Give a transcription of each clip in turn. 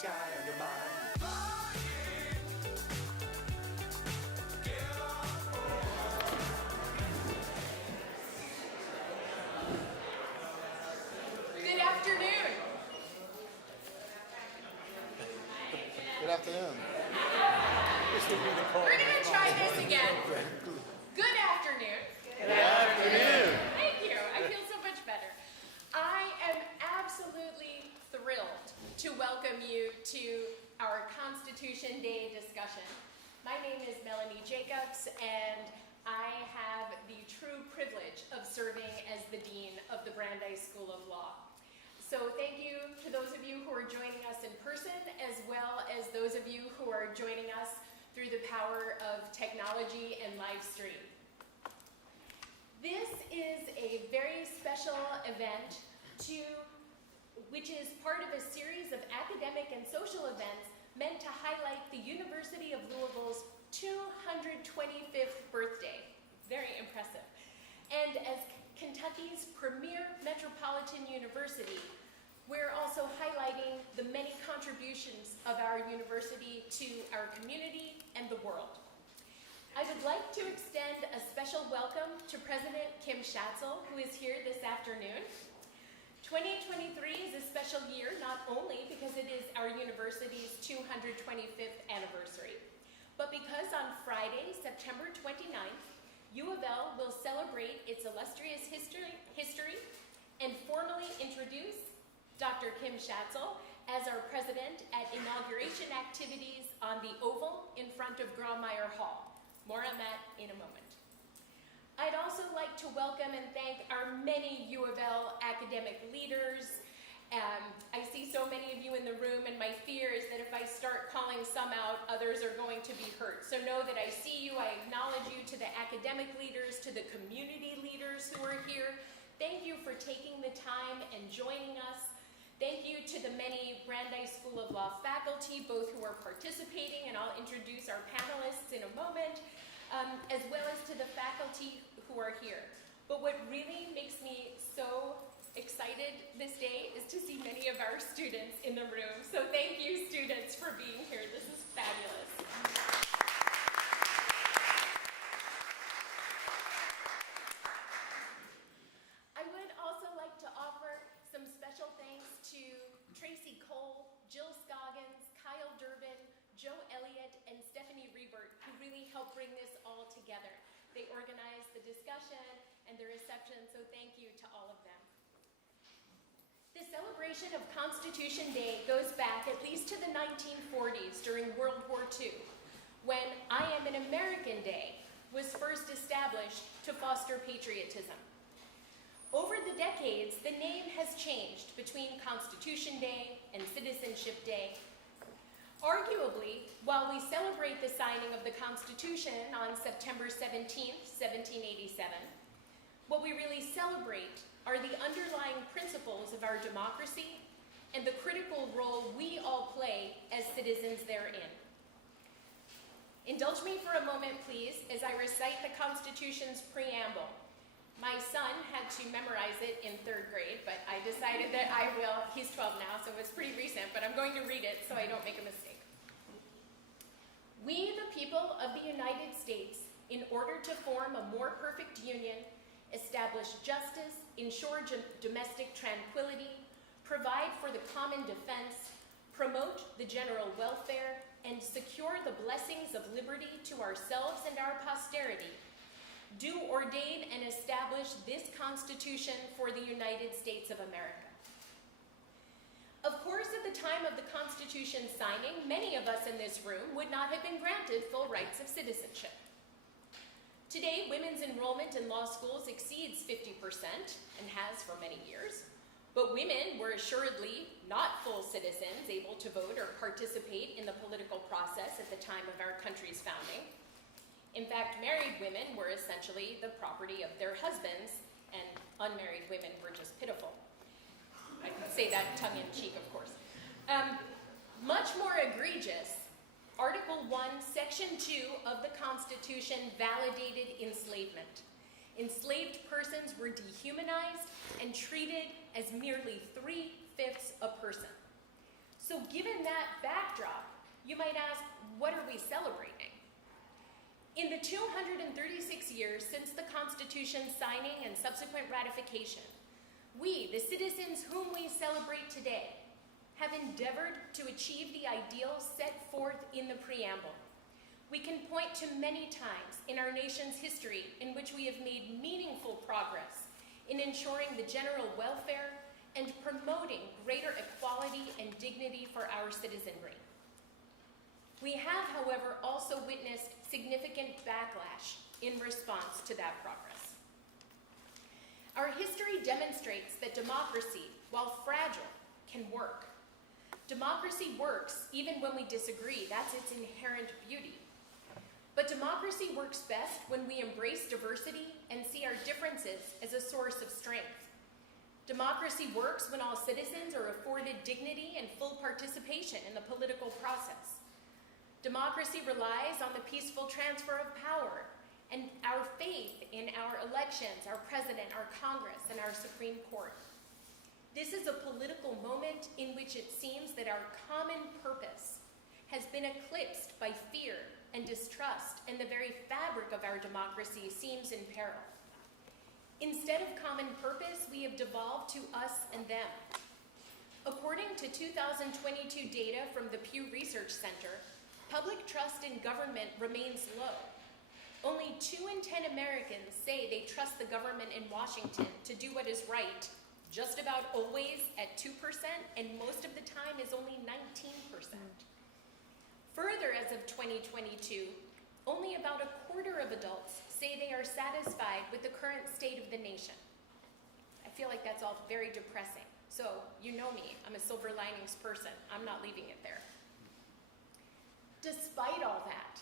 sky on your mind. Good afternoon. Good afternoon. We're going to try this again. Good afternoon. Good afternoon. Thank you. I feel so much better. I am absolutely thrilled to welcome you to our Constitution Day discussion. My name is Melanie Jacobs, and I have the true privilege of serving as the Dean of the Brandeis School of Law. So thank you to those of you who are joining us in person, as well as those of you who are joining us through the power of technology and live stream. This is a very special event which is part of a series of academic and social events meant to highlight the University of Louisville's 225th birthday. Very impressive. And as Kentucky's premier metropolitan university, we're also highlighting the many contributions of our university to our community and the world. I would like to extend a special welcome to President Kim Schatzel, who is here this afternoon. 2023 is a special year, not only because it is our university's 225th anniversary, but because on Friday, September 29th, UofL will celebrate its illustrious history and formally introduce Dr. Kim Schatzel as our president at inauguration activities on the Oval in front of Grawemeyer Hall. More on that in a moment. I'd also like to welcome and thank our many UofL academic leaders. I see so many of you in the room, and my fear is that if I start calling some out, others are going to be hurt. So know that I see you, I acknowledge you, to the academic leaders, to the community leaders who are here. Thank you for taking the time and joining us. Thank you to the many Brandeis School of Law faculty, both who are participating, and I'll introduce our panelists in a moment, as well as to the faculty who are here. But what really makes me so excited this day is to see many of our students in the room. So thank you, students, for being here. This is fabulous. I would also like to offer some special thanks to Tracy Cole, Jill Scoggins, Kyle Durbin, Joe Elliott, and Stephanie Rebert, who really helped bring this all together. They organized the discussion and the reception, so thank you to all of them. The celebration of Constitution Day goes back at least to the 1940s during World War II, when I Am an American Day was first established to foster patriotism. Over the decades, the name has changed between Constitution Day and Citizenship Day. Arguably, while we celebrate the signing of the Constitution on September 17th, 1787, what we really celebrate are the underlying principles of our democracy and the critical role we all play as citizens therein. Indulge me for a moment, please, as I recite the Constitution's preamble. My son had to memorize it in 3rd grade, but I decided that I will. He's 12 now, so it's pretty recent, but I'm going to read it so I don't make a mistake. We, the people of the United States, in order to form a more perfect union, establish justice, ensure domestic tranquility, provide for the common defense, promote the general welfare, and secure the blessings of liberty to ourselves and our posterity, do ordain and establish this Constitution for the United States of America. Of course, at the time of the Constitution's signing, many of us in this room would not have been granted full rights of citizenship. Today, women's enrollment in law schools exceeds 50% and has for many years, but women were assuredly not full citizens able to vote or participate in the political process at the time of our country's founding. In fact, married women were essentially the property of their husbands, and unmarried women were just pitiful. I can say that tongue-in-cheek, of course. Much more egregious, Article 1, Section 2 of the Constitution validated enslavement. Enslaved persons were dehumanized and treated as merely 3/5 a person. So given that backdrop, you might ask, what are we celebrating? In the 236 years since the Constitution's signing and subsequent ratification, we, the citizens whom we celebrate today, have endeavored to achieve the ideals set forth in the preamble. We can point to many times in our nation's history in which we have made meaningful progress in ensuring the general welfare and promoting greater equality and dignity for our citizenry. We have, however, also witnessed significant backlash in response to that progress. Our history demonstrates that democracy, while fragile, can work. Democracy works even when we disagree. That's its inherent beauty. But democracy works best when we embrace diversity and see our differences as a source of strength. Democracy works when all citizens are afforded dignity and full participation in the political process. Democracy relies on the peaceful transfer of power and our faith in our elections, our president, our Congress, and our Supreme Court. This is a political moment in which it seems that our common purpose has been eclipsed by fear and distrust, and the very fabric of our democracy seems in peril. Instead of common purpose, we have devolved to us and them. According to 2022 data from the Pew Research Center, public trust in government remains low. Only 2 in 10 Americans say they trust the government in Washington to do what is right, just about always at 2%, and most of the time is only 19%. Further, as of 2022, only about a quarter of adults say they are satisfied with the current state of the nation. I feel like that's all very depressing. So, you know me, I'm a silver linings person. I'm not leaving it there. Despite all that,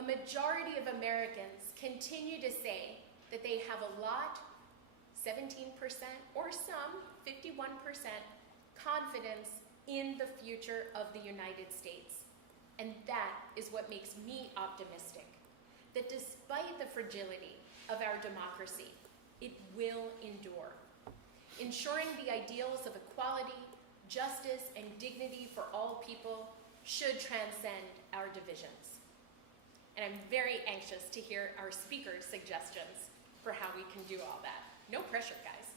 a majority of Americans continue to say that they have a lot, 17%, or some, 51%, confidence in the future of the United States. And that is what makes me optimistic, that despite the fragility of our democracy, it will endure, ensuring the ideals of equality, justice, and dignity for all people should transcend our divisions. And I'm very anxious to hear our speakers' suggestions for how we can do all that. No pressure, guys.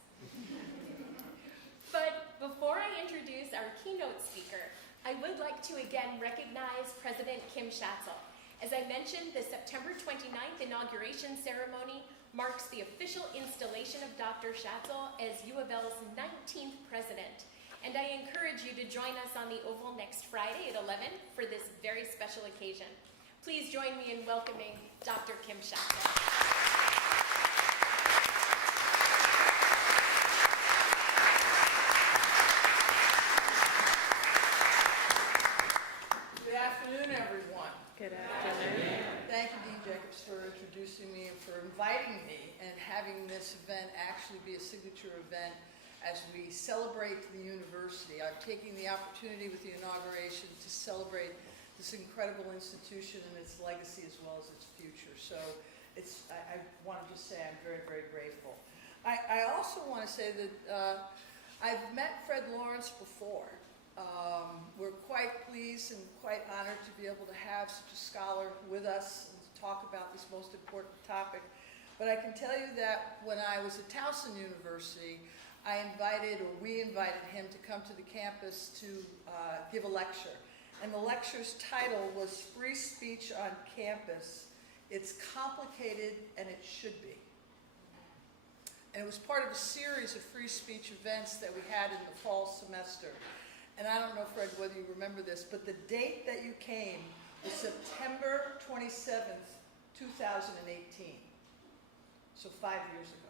But before I introduce our keynote speaker, I would like to again recognize President Kim Schatzel. As I mentioned, the September 29th inauguration ceremony marks the official installation of Dr. Schatzel as UofL's 19th president. And I encourage you to join us on the Oval next Friday at 11 for this very special occasion. Please join me in welcoming Dr. Kim Schatzel. Good afternoon, everyone. Good afternoon. Thank you, Dean Jacobs, for introducing me and for inviting me and having this event actually be a signature event as we celebrate the university. I'm taking the opportunity with the inauguration to celebrate this incredible institution and its legacy as well as its future. So I want to just say I'm very, very grateful. I also want to say that I've met Fred Lawrence before. We're quite pleased and quite honored to be able to have such a scholar with us and to talk about this most important topic. But I can tell you that when I was at Towson University, we invited him to come to the campus to give a lecture. And the lecture's title was Free Speech on Campus. It's complicated and it should be. And it was part of a series of free speech events that we had in the fall semester. And I don't know, Fred, whether you remember this, but the date that you came was September 27th, 2018. So 5 years ago.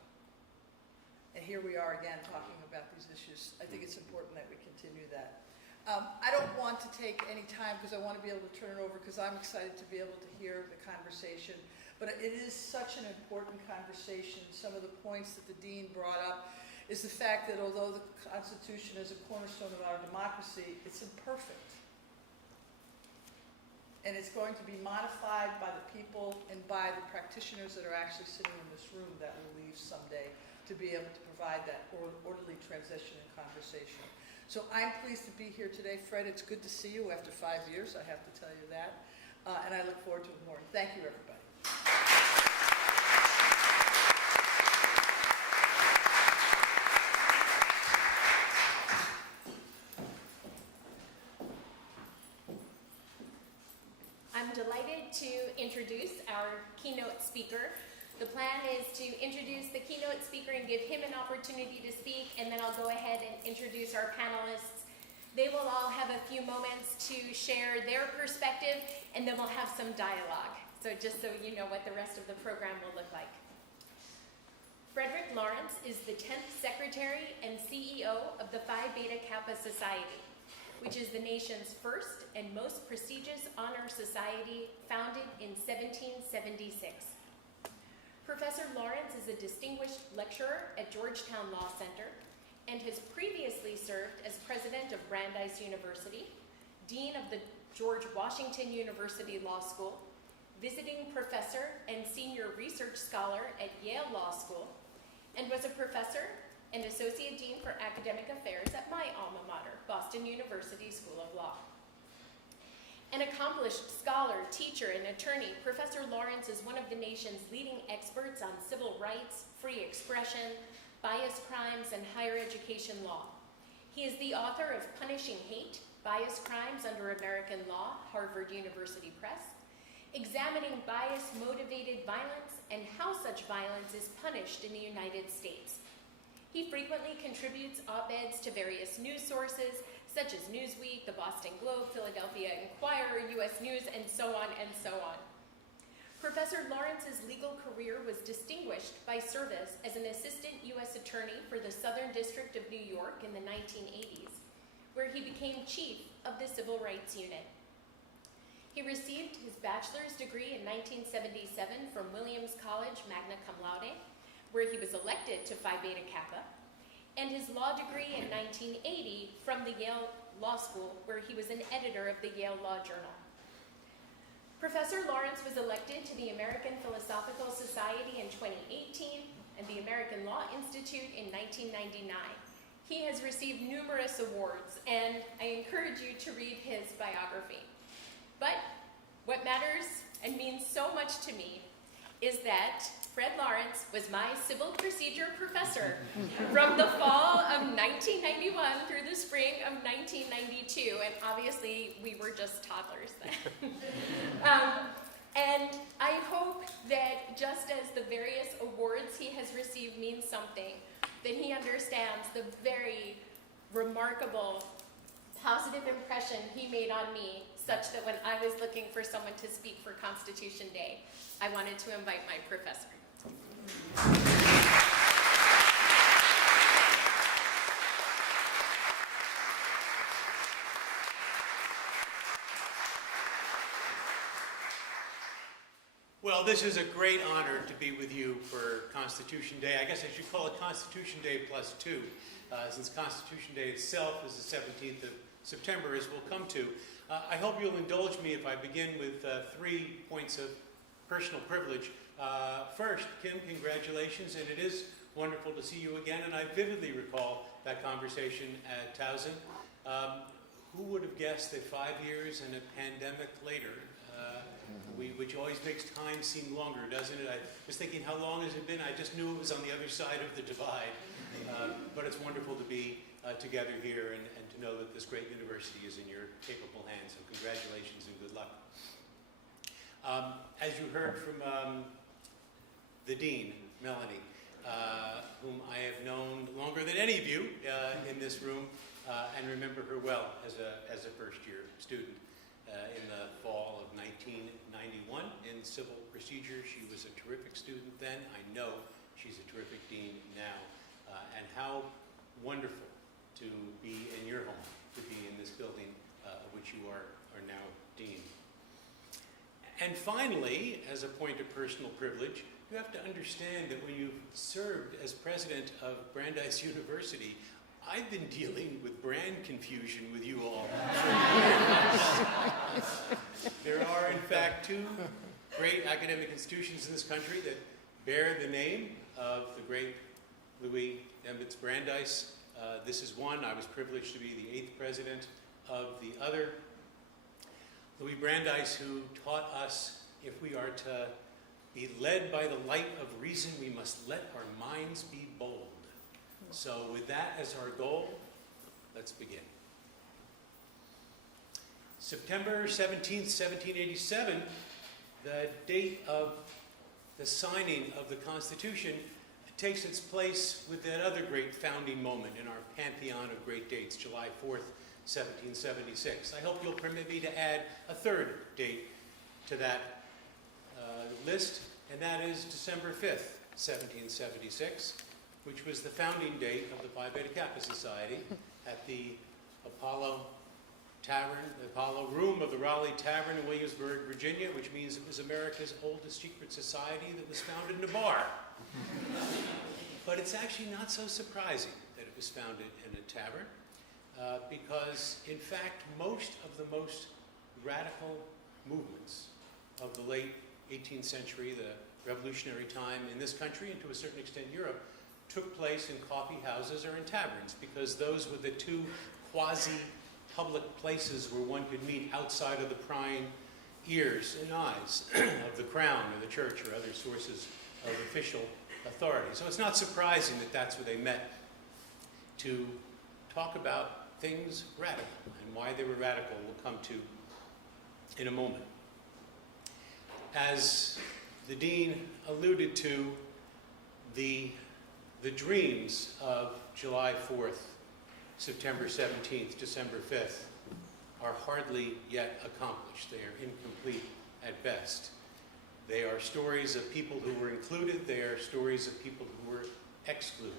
And here we are again talking about these issues. I think it's important that we continue that. I don't want to take any time because I want to be able to turn it over because I'm excited to be able to hear the conversation. But it is such an important conversation. Some of the points that the Dean brought up is the fact that although the Constitution is a cornerstone of our democracy, it's imperfect. And it's going to be modified by the people and by the practitioners that are actually sitting in this room that will leave someday to be able to provide that orderly transition and conversation. So I'm pleased to be here today. Fred, it's good to see you after 5 years, I have to tell you that. And I look forward to it more. Thank you, everybody. I'm delighted to introduce our keynote speaker. The plan is to introduce the keynote speaker and give him an opportunity to speak, and then I'll go ahead and introduce our panelists. They will all have a few moments to share their perspective, and then we'll have some dialogue. So just so you know what the rest of the program will look like. Frederick Lawrence is the 10th Secretary and CEO of the Phi Beta Kappa Society, which is the nation's first and most prestigious honor society, founded in 1776. Professor Lawrence is a distinguished lecturer at Georgetown Law Center and has previously served as president of Brandeis University, dean of the George Washington University Law School, visiting professor and senior research scholar at Yale Law School, and was a professor and associate dean for academic affairs at my alma mater, Boston University School of Law. An accomplished scholar, teacher, and attorney, Professor Lawrence is one of the nation's leading experts on civil rights, free expression, bias crimes, and higher education law. He is the author of Punishing Hate, Bias Crimes Under American Law, Harvard University Press, examining bias-motivated violence and how such violence is punished in the United States. He frequently contributes op-eds to various news sources, such as Newsweek, the Boston Globe, Philadelphia Inquirer, U.S. News, and so on and so on. Professor Lawrence's legal career was distinguished by service as an assistant U.S. attorney for the Southern District of New York in the 1980s, where he became chief of the Civil Rights Unit. He received his bachelor's degree in 1977 from Williams College, magna cum laude, where he was elected to Phi Beta Kappa, and his law degree in 1980 from the Yale Law School, where he was an editor of the Yale Law Journal. Professor Lawrence was elected to the American Philosophical Society in 2018 and the American Law Institute in 1999. He has received numerous awards, and I encourage you to read his biography. But what matters and means so much to me is that Fred Lawrence was my civil procedure professor from the fall of 1991 through the spring of 1992, and obviously we were just toddlers then. And I hope that just as the various awards he has received mean something, that he understands the very remarkable positive impression he made on me, such that when I was looking for someone to speak for Constitution Day, I wanted to invite my professor. Well, this is a great honor to be with you for Constitution Day. I guess I should call it Constitution Day +2, since Constitution Day itself is the 17th of September, as we'll come to. I hope you'll indulge me if I begin with 3 points of personal privilege. First, Kim, congratulations, and it is wonderful to see you again, and I vividly recall that conversation at Towson. Who would have guessed that 5 years and a pandemic later, which always makes time seem longer, doesn't it? I was thinking, how long has it been? I just knew it was on the other side of the divide. But it's wonderful to be together here and to know that this great university is in your capable hands. So congratulations and good luck. As you heard from the dean, Melanie, whom I have known longer than any of you in this room, and remember her well as a first-year student. In the fall of 1991 in civil procedure. She was a terrific student then. I know she's a terrific dean now. And how wonderful to be in your home, to be in this building of which you are now dean. And finally, as a point of personal privilege, you have to understand that when you've served as president of Brandeis University, I've been dealing with brand confusion with you all for years. There are, in fact, 2 great academic institutions in this country that bear the name of the great Louis Emmons Brandeis This is one. I was privileged to be the 8th president of the other. Louis Brandeis, who taught us if we are to be led by the light of reason, we must let our minds be bold. So with that as our goal, let's begin. September 17th, 1787, the date of the signing of the Constitution, takes its place with that other great founding moment in our pantheon of great dates, July 4th, 1776. I hope you'll permit me to add a third date to that list, and that is December 5th, 1776, which was the founding date of the Phi Beta Kappa Society at the Apollo Tavern, the Apollo Room of the Raleigh Tavern in Williamsburg, Virginia, which means it was America's oldest secret society that was founded in a bar. But it's actually not so surprising that it was founded in a tavern, because, in fact, most of the most radical movements of the late 18th century, the revolutionary time in this country and to a certain extent Europe, took place in coffee houses or in taverns, because those were the two quasi-public places where one could meet outside of the prying ears and eyes of the crown or the church or other sources of official authority. So it's not surprising that that's where they met to talk about things radical, and why they were radical we'll come to in a moment. As the dean alluded to, the dreams of July 4th, September 17th, December 5th are hardly yet accomplished. They are incomplete at best. They are stories of people who were included. They are stories of people who were excluded.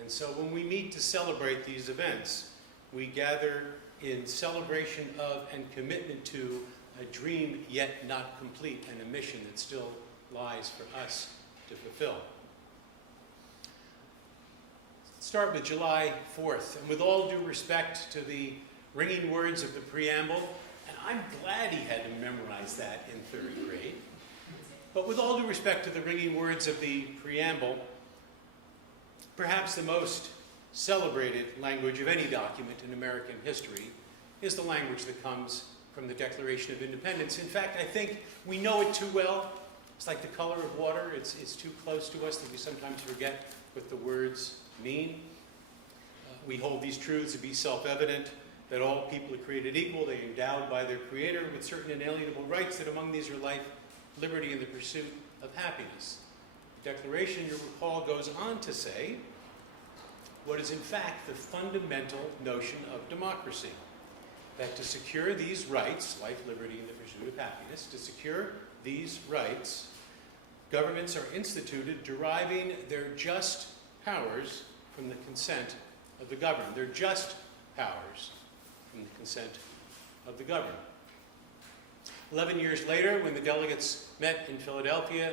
And so when we meet to celebrate these events, we gather in celebration of and commitment to a dream yet not complete, and a mission that still lies for us to fulfill. Let's start with July 4th, and with all due respect to the ringing words of the preamble, and I'm glad he had to memorize that in 3rd grade, but with all due respect to the ringing words of the preamble, perhaps the most celebrated language of any document in American history is the language that comes from the Declaration of Independence. In fact, I think we know it too well. It's like the color of water. It's too close to us that we sometimes forget what the words mean. We hold these truths to be self-evident, that all people are created equal. They are endowed by their Creator with certain inalienable rights, that among these are life, liberty, and the pursuit of happiness. The Declaration, you'll recall, goes on to say what is in fact the fundamental notion of democracy, that to secure these rights, life, liberty, and the pursuit of happiness, to secure these rights, governments are instituted deriving their just powers from the consent of the governed. Their just powers from the consent of the governed. 11 years later, when the delegates met in Philadelphia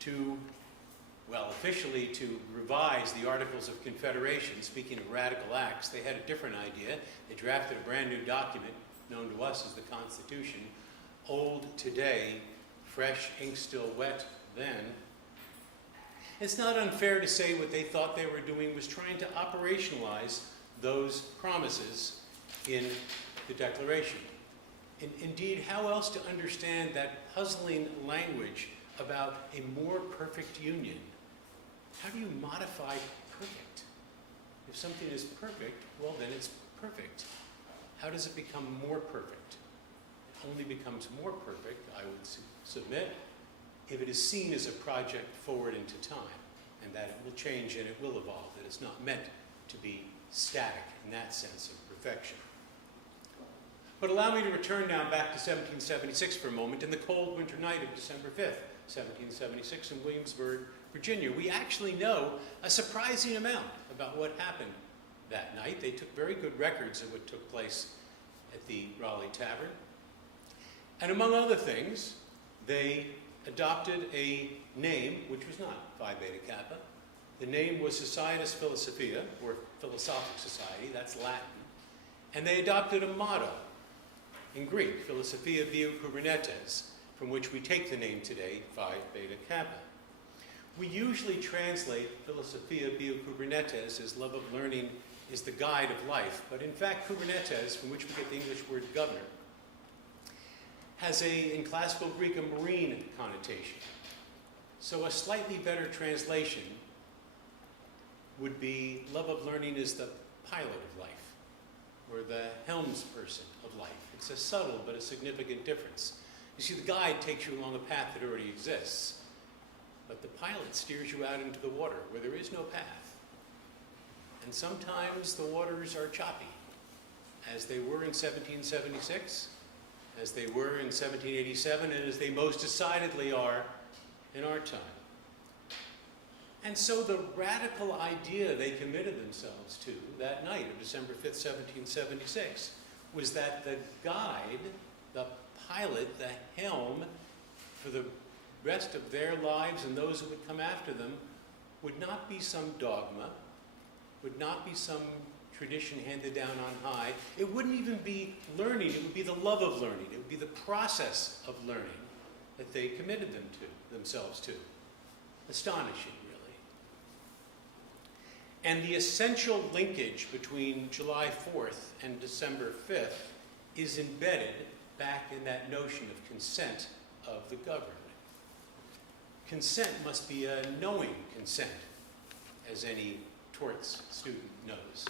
to, well, officially to revise the Articles of Confederation, speaking of radical acts, they had a different idea. They drafted a brand new document known to us as the Constitution, old today, fresh, ink still wet then. It's not unfair to say what they thought they were doing was trying to operationalize those promises in the Declaration. Indeed, how else to understand that puzzling language about a more perfect union? How do you modify perfect? If something is perfect, well, then it's perfect. How does it become more perfect? It only becomes more perfect, I would submit, if it is seen as a project forward into time, and that it will change and it will evolve, that it's not meant to be static in that sense of perfection. But allow me to return now back to 1776 for a moment. In the cold winter night of December 5th, 1776 in Williamsburg, Virginia, we actually know a surprising amount about what happened that night. They took very good records of what took place at the Raleigh Tavern. And among other things, they adopted a name which was not Phi Beta Kappa. The name was Societas Philosophia, or Philosophic Society, that's Latin. And they adopted a motto in Greek, Philosophia Bio Kubernetes, from which we take the name today, Phi Beta Kappa. We usually translate Philosophia Bio Kubernetes as love of learning is the guide of life, but in fact, Kubernetes, from which we get the English word governor, has in classical Greek, a marine connotation. So a slightly better translation would be love of learning is the pilot of life, or the helmsperson of life. It's a subtle but a significant difference. You see, the guide takes you along a path that already exists, but the pilot steers you out into the water where there is no path. And sometimes the waters are choppy, as they were in 1776, as they were in 1787, and as they most decidedly are in our time. And so the radical idea they committed themselves to that night of December 5th, 1776, was that the guide, the pilot, the helm for the rest of their lives and those who would come after them would not be some dogma, would not be some tradition handed down on high. It wouldn't even be learning, it would be the love of learning. It would be the process of learning that they committed themselves to. Astonishing, really. And the essential linkage between July 4th and December 5th is embedded back in that notion of consent of the governed. Consent must be a knowing consent, as any torts student knows.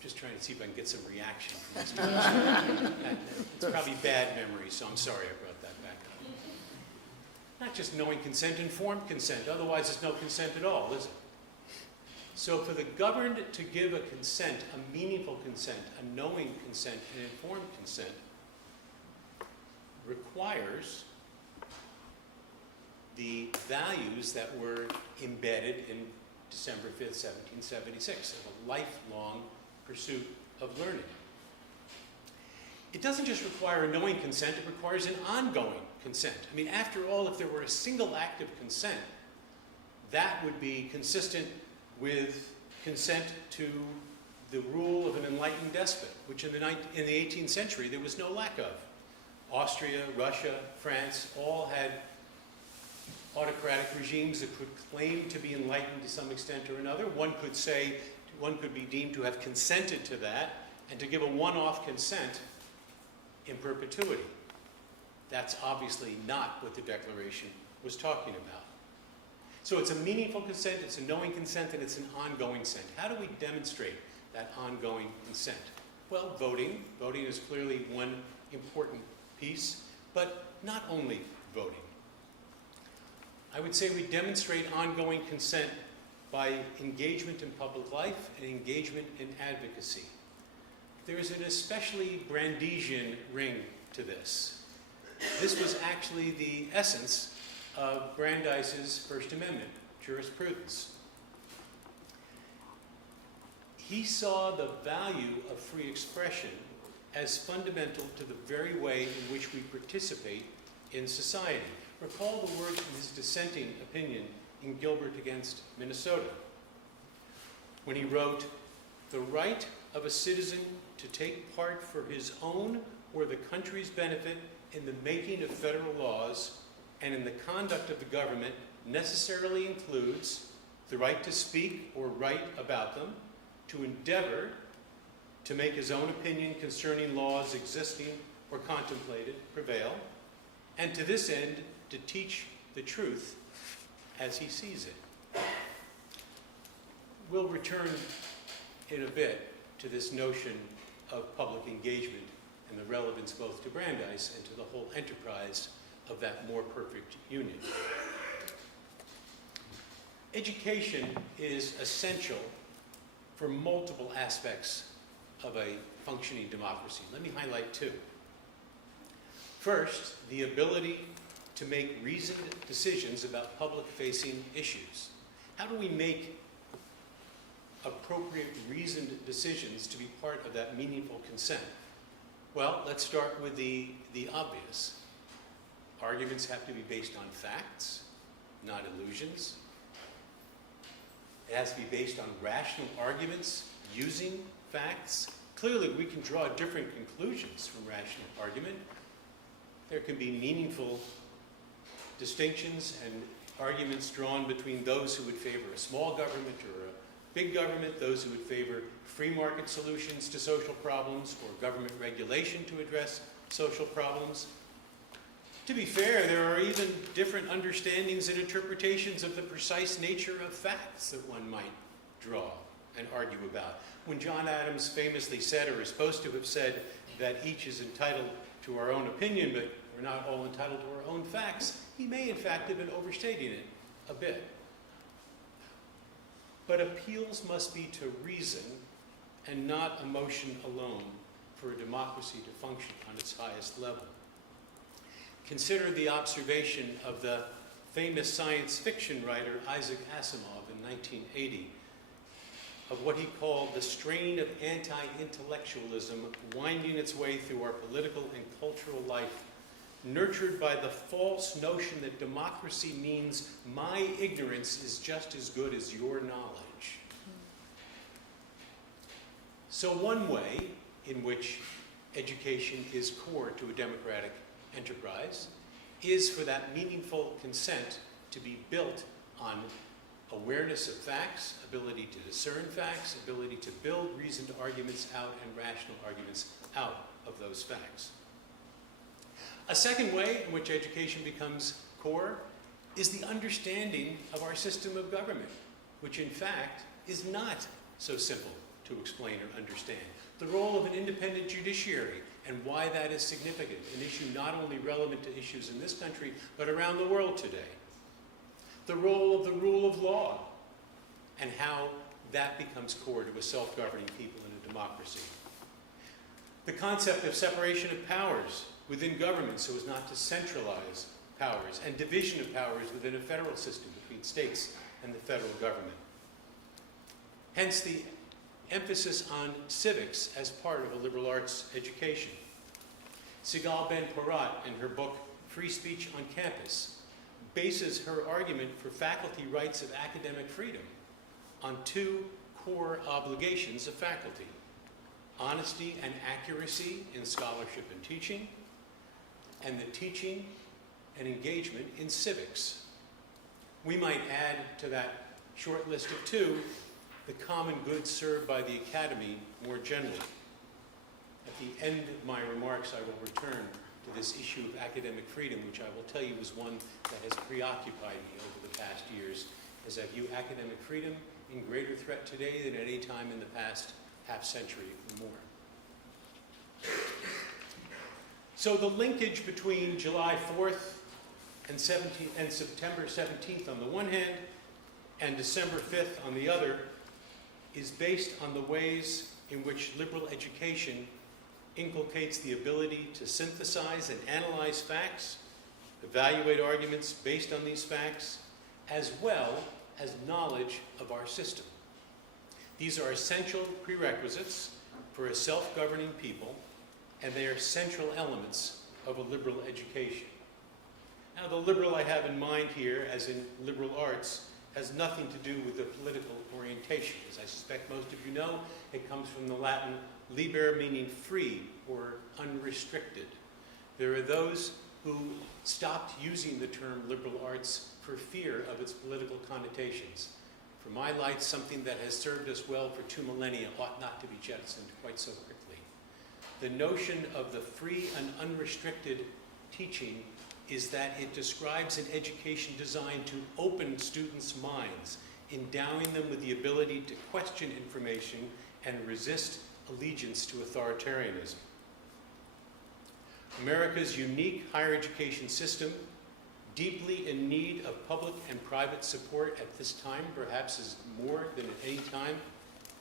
Just trying to see if I can get some reaction from this students. It's probably bad memory, so I'm sorry I brought that back up. Not just knowing consent, informed consent. Otherwise, there's no consent at all, is it? So for the governed to give a consent, a meaningful consent, a knowing consent, an informed consent, requires the values that were embedded in December 5th, 1776, of a lifelong pursuit of learning. It doesn't just require a knowing consent, it requires an ongoing consent. I mean, after all, if there were a single act of consent, that would be consistent with consent to the rule of an enlightened despot, which in the 18th century there was no lack of. Austria, Russia, France all had autocratic regimes that could claim to be enlightened to some extent or another. One could be deemed to have consented to that, and to give a one-off consent in perpetuity. That's obviously not what the Declaration was talking about. So it's a meaningful consent, it's a knowing consent, and it's an ongoing consent. How do we demonstrate that ongoing consent? Well, voting. Voting is clearly one important piece, but not only voting. I would say we demonstrate ongoing consent by engagement in public life and engagement in advocacy. There is an especially Brandeisian ring to this. This was actually the essence of Brandeis's First Amendment jurisprudence. He saw the value of free expression as fundamental to the very way in which we participate in society. Recall the words from his dissenting opinion in Gilbert against Minnesota, when he wrote, "The right of a citizen to take part for his own or the country's benefit in the making of federal laws and in the conduct of the government necessarily includes the right to speak or write about them, to endeavor to make his own opinion concerning laws existing or contemplated prevail, and to this end to teach the truth as he sees it." We'll return in a bit to this notion of public engagement and the relevance both to Brandeis and to the whole enterprise of that more perfect union. Education is essential for multiple aspects of a functioning democracy. Let me highlight two. First, the ability to make reasoned decisions about public-facing issues. How do we make appropriate reasoned decisions to be part of that meaningful consent? Well, let's start with the obvious. Arguments have to be based on facts, not illusions. It has to be based on rational arguments using facts. Clearly, we can draw different conclusions from rational argument. There can be meaningful distinctions and arguments drawn between those who would favor a small government or big government, those who would favor free market solutions to social problems or government regulation to address social problems. To be fair, there are even different understandings and interpretations of the precise nature of facts that one might draw and argue about. When John Adams famously said, or is supposed to have said, that each is entitled to our own opinion, but we're not all entitled to our own facts, he may in fact have been overstating it a bit. But appeals must be to reason and not emotion alone for a democracy to function on its highest level. Consider the observation of the famous science fiction writer Isaac Asimov in 1980 of what he called the strain of anti-intellectualism winding its way through our political and cultural life, nurtured by the false notion that democracy means my ignorance is just as good as your knowledge. So one way in which education is core to a democratic enterprise is for that meaningful consent to be built on awareness of facts, ability to discern facts, ability to build reasoned arguments out and rational arguments out of those facts. A second way in which education becomes core is the understanding of our system of government, which in fact is not so simple to explain or understand. The role of an independent judiciary and why that is significant, an issue not only relevant to issues in this country, but around the world today. The role of the rule of law and how that becomes core to a self-governing people in a democracy. The concept of separation of powers within government so as not to centralize powers, and division of powers within a federal system between states and the federal government. Hence the emphasis on civics as part of a liberal arts education. Sigal Ben-Porat, in her book Free Speech on Campus, bases her argument for faculty rights of academic freedom on two core obligations of faculty: honesty and accuracy in scholarship and teaching, and the teaching and engagement in civics. We might add to that short list of two the common good served by the academy more generally. At the end of my remarks, I will return to this issue of academic freedom, which I will tell you is one that has preoccupied me over the past years, as I view academic freedom in greater threat today than at any time in the past half century or more. So the linkage between July 4th and September 17th on the one hand, and December 5th on the other, is based on the ways in which liberal education inculcates the ability to synthesize and analyze facts, evaluate arguments based on these facts, as well as knowledge of our system. These are essential prerequisites for a self-governing people, and they are central elements of a liberal education. Now, the liberal I have in mind here, as in liberal arts, has nothing to do with the political orientation. As I suspect most of you know, it comes from the Latin liber, meaning free or unrestricted. There are those who stopped using the term liberal arts for fear of its political connotations. For my light, something that has served us well for 2 millennia ought not to be jettisoned quite so quickly. The notion of the free and unrestricted teaching is that it describes an education designed to open students' minds, endowing them with the ability to question information and resist allegiance to authoritarianism. America's unique higher education system, deeply in need of public and private support at this time, perhaps as more than at any time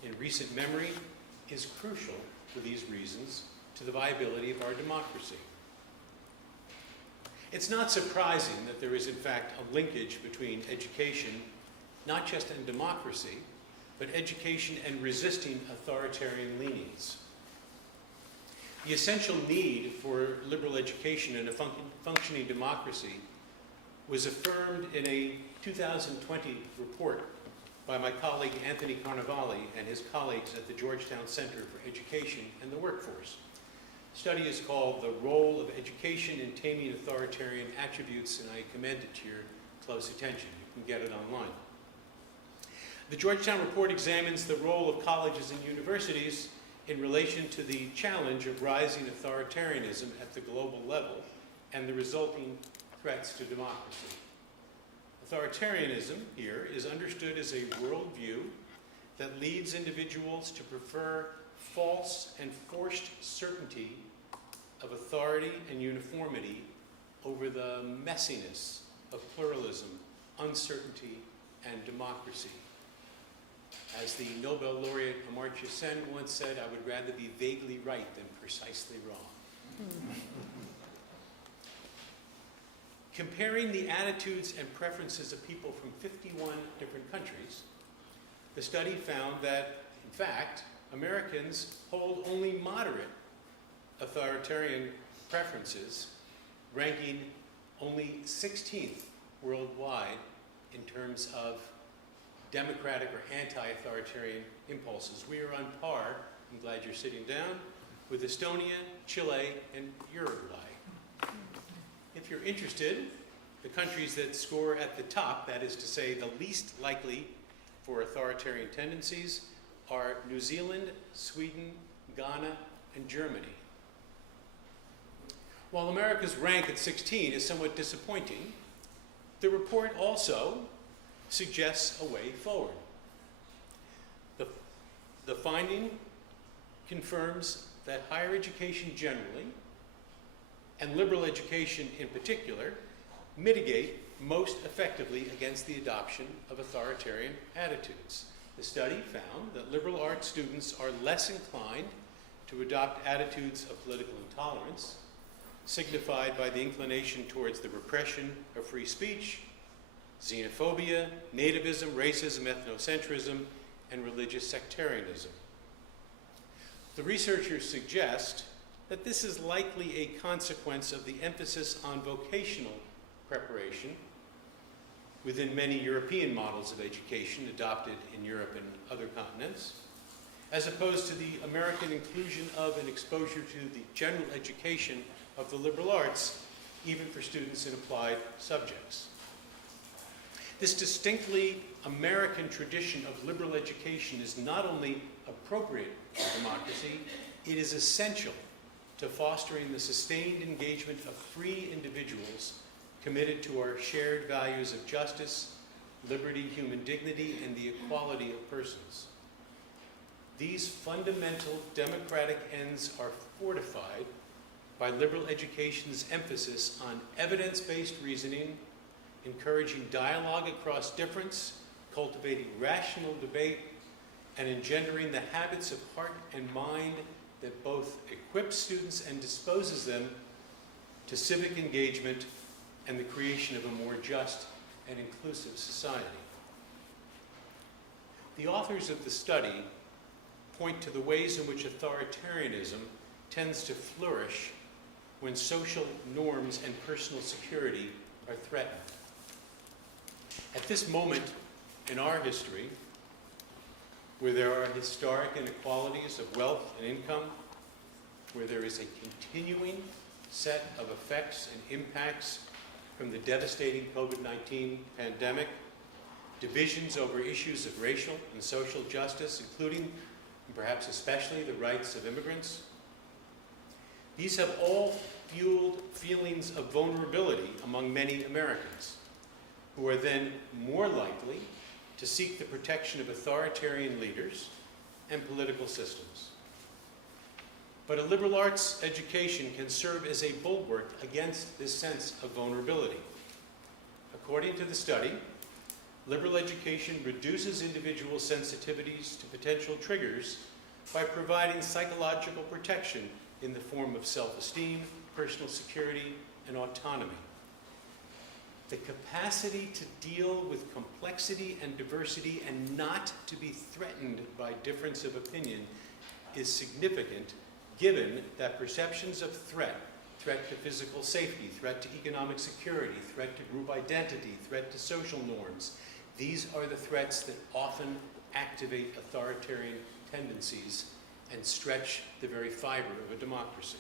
in recent memory, is crucial for these reasons to the viability of our democracy. It's not surprising that there is, in fact, a linkage between education, not just in democracy, but education and resisting authoritarian leanings. The essential need for liberal education in a functioning democracy was affirmed in a 2020 report by my colleague Anthony Carnevale and his colleagues at the Georgetown Center for Education and the Workforce. The study is called The Role of Education in Taming Authoritarian Attributes, and I commend it to your close attention. You can get it online. The Georgetown Report examines the role of colleges and universities in relation to the challenge of rising authoritarianism at the global level and the resulting threats to democracy. Authoritarianism here is understood as a worldview that leads individuals to prefer false and forced certainty of authority and uniformity over the messiness of pluralism, uncertainty, and democracy. As the Nobel laureate Amartya Sen once said, I would rather be vaguely right than precisely wrong. Comparing the attitudes and preferences of people from 51 different countries, the study found that, in fact, Americans hold only moderate authoritarian preferences, ranking only 16th worldwide in terms of democratic or anti-authoritarian impulses. We are on par, I'm glad you're sitting down, with Estonia, Chile, and Uruguay. If you're interested, the countries that score at the top, that is to say the least likely for authoritarian tendencies, are New Zealand, Sweden, Ghana, and Germany. While America's rank at 16 is somewhat disappointing, the report also suggests a way forward. The finding confirms that higher education generally, and liberal education in particular, mitigate most effectively against the adoption of authoritarian attitudes. The study found that liberal arts students are less inclined to adopt attitudes of political intolerance, signified by the inclination towards the repression of free speech, xenophobia, nativism, racism, ethnocentrism, and religious sectarianism. The researchers suggest that this is likely a consequence of the emphasis on vocational preparation within many European models of education adopted in Europe and other continents, as opposed to the American inclusion of and exposure to the general education of the liberal arts, even for students in applied subjects. This distinctly American tradition of liberal education is not only appropriate for democracy, it is essential to fostering the sustained engagement of free individuals committed to our shared values of justice, liberty, human dignity, and the equality of persons. These fundamental democratic ends are fortified by liberal education's emphasis on evidence-based reasoning, encouraging dialogue across difference, cultivating rational debate, and engendering the habits of heart and mind that both equips students and disposes them to civic engagement and the creation of a more just and inclusive society. The authors of the study point to the ways in which authoritarianism tends to flourish when social norms and personal security are threatened. At this moment in our history, where there are historic inequalities of wealth and income, where there is a continuing set of effects and impacts from the devastating COVID-19 pandemic, divisions over issues of racial and social justice, including, and perhaps especially, the rights of immigrants. These have all fueled feelings of vulnerability among many Americans, who are then more likely to seek the protection of authoritarian leaders and political systems. But a liberal arts education can serve as a bulwark against this sense of vulnerability. According to the study, liberal education reduces individual sensitivities to potential triggers by providing psychological protection in the form of self-esteem, personal security, and autonomy. The capacity to deal with complexity and diversity and not to be threatened by difference of opinion is significant, given that perceptions of threat to physical safety, threat to economic security, threat to group identity, threat to social norms, these are the threats that often activate authoritarian tendencies and stretch the very fiber of a democracy.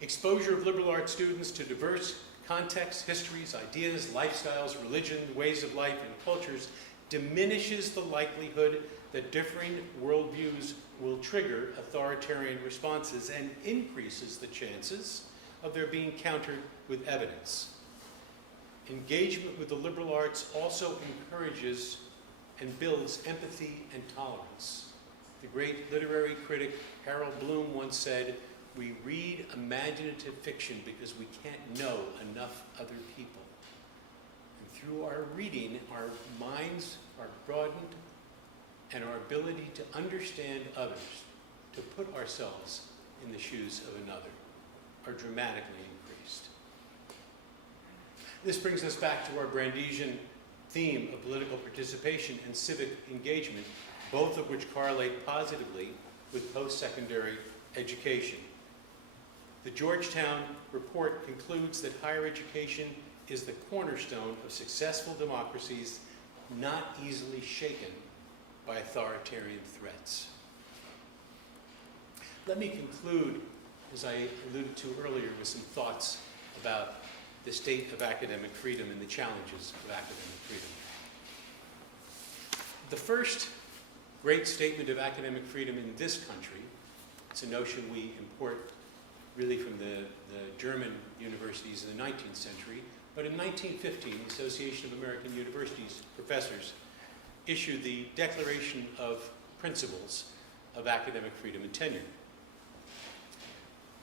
Exposure of liberal arts students to diverse contexts, histories, ideas, lifestyles, religion, ways of life, and cultures diminishes the likelihood that differing worldviews will trigger authoritarian responses and increases the chances of their being countered with evidence. Engagement with the liberal arts also encourages and builds empathy and tolerance. The great literary critic Harold Bloom once said, "We read imaginative fiction because we can't know enough other people." And through our reading, our minds are broadened and our ability to understand others, to put ourselves in the shoes of another, are dramatically increased. This brings us back to our Brandeisian theme of political participation and civic engagement, both of which correlate positively with post-secondary education. The Georgetown report concludes that higher education is the cornerstone of successful democracies, not easily shaken by authoritarian threats. Let me conclude, as I alluded to earlier, with some thoughts about the state of academic freedom and the challenges of academic freedom. The first great statement of academic freedom in this country, it's a notion we import really from the German universities in the 19th century, but in 1915, the Association of American Universities Professors issued the Declaration of Principles of Academic Freedom and Tenure.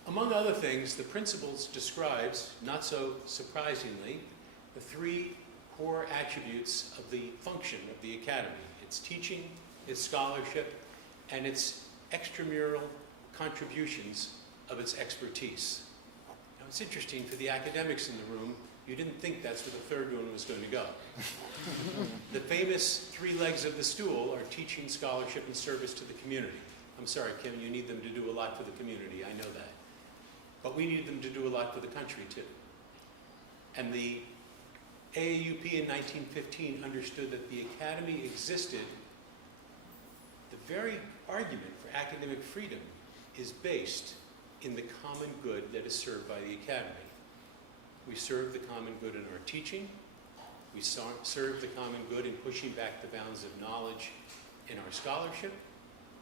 Among other things, the principles describes, not so surprisingly, the three core attributes of the function of the academy: its teaching, its scholarship, and its extramural contributions of its expertise. Now, it's interesting for the academics in the room, you didn't think that's where the third one was going to go. The famous three legs of the stool are teaching, scholarship, and service to the community. I'm sorry, Kim, you need them to do a lot for the community, I know that. But we need them to do a lot for the country, too. And the AAUP in 1915 understood that the academy existed. The very argument for academic freedom is based in the common good that is served by the academy. We serve the common good in our teaching. We serve the common good in pushing back the bounds of knowledge in our scholarship.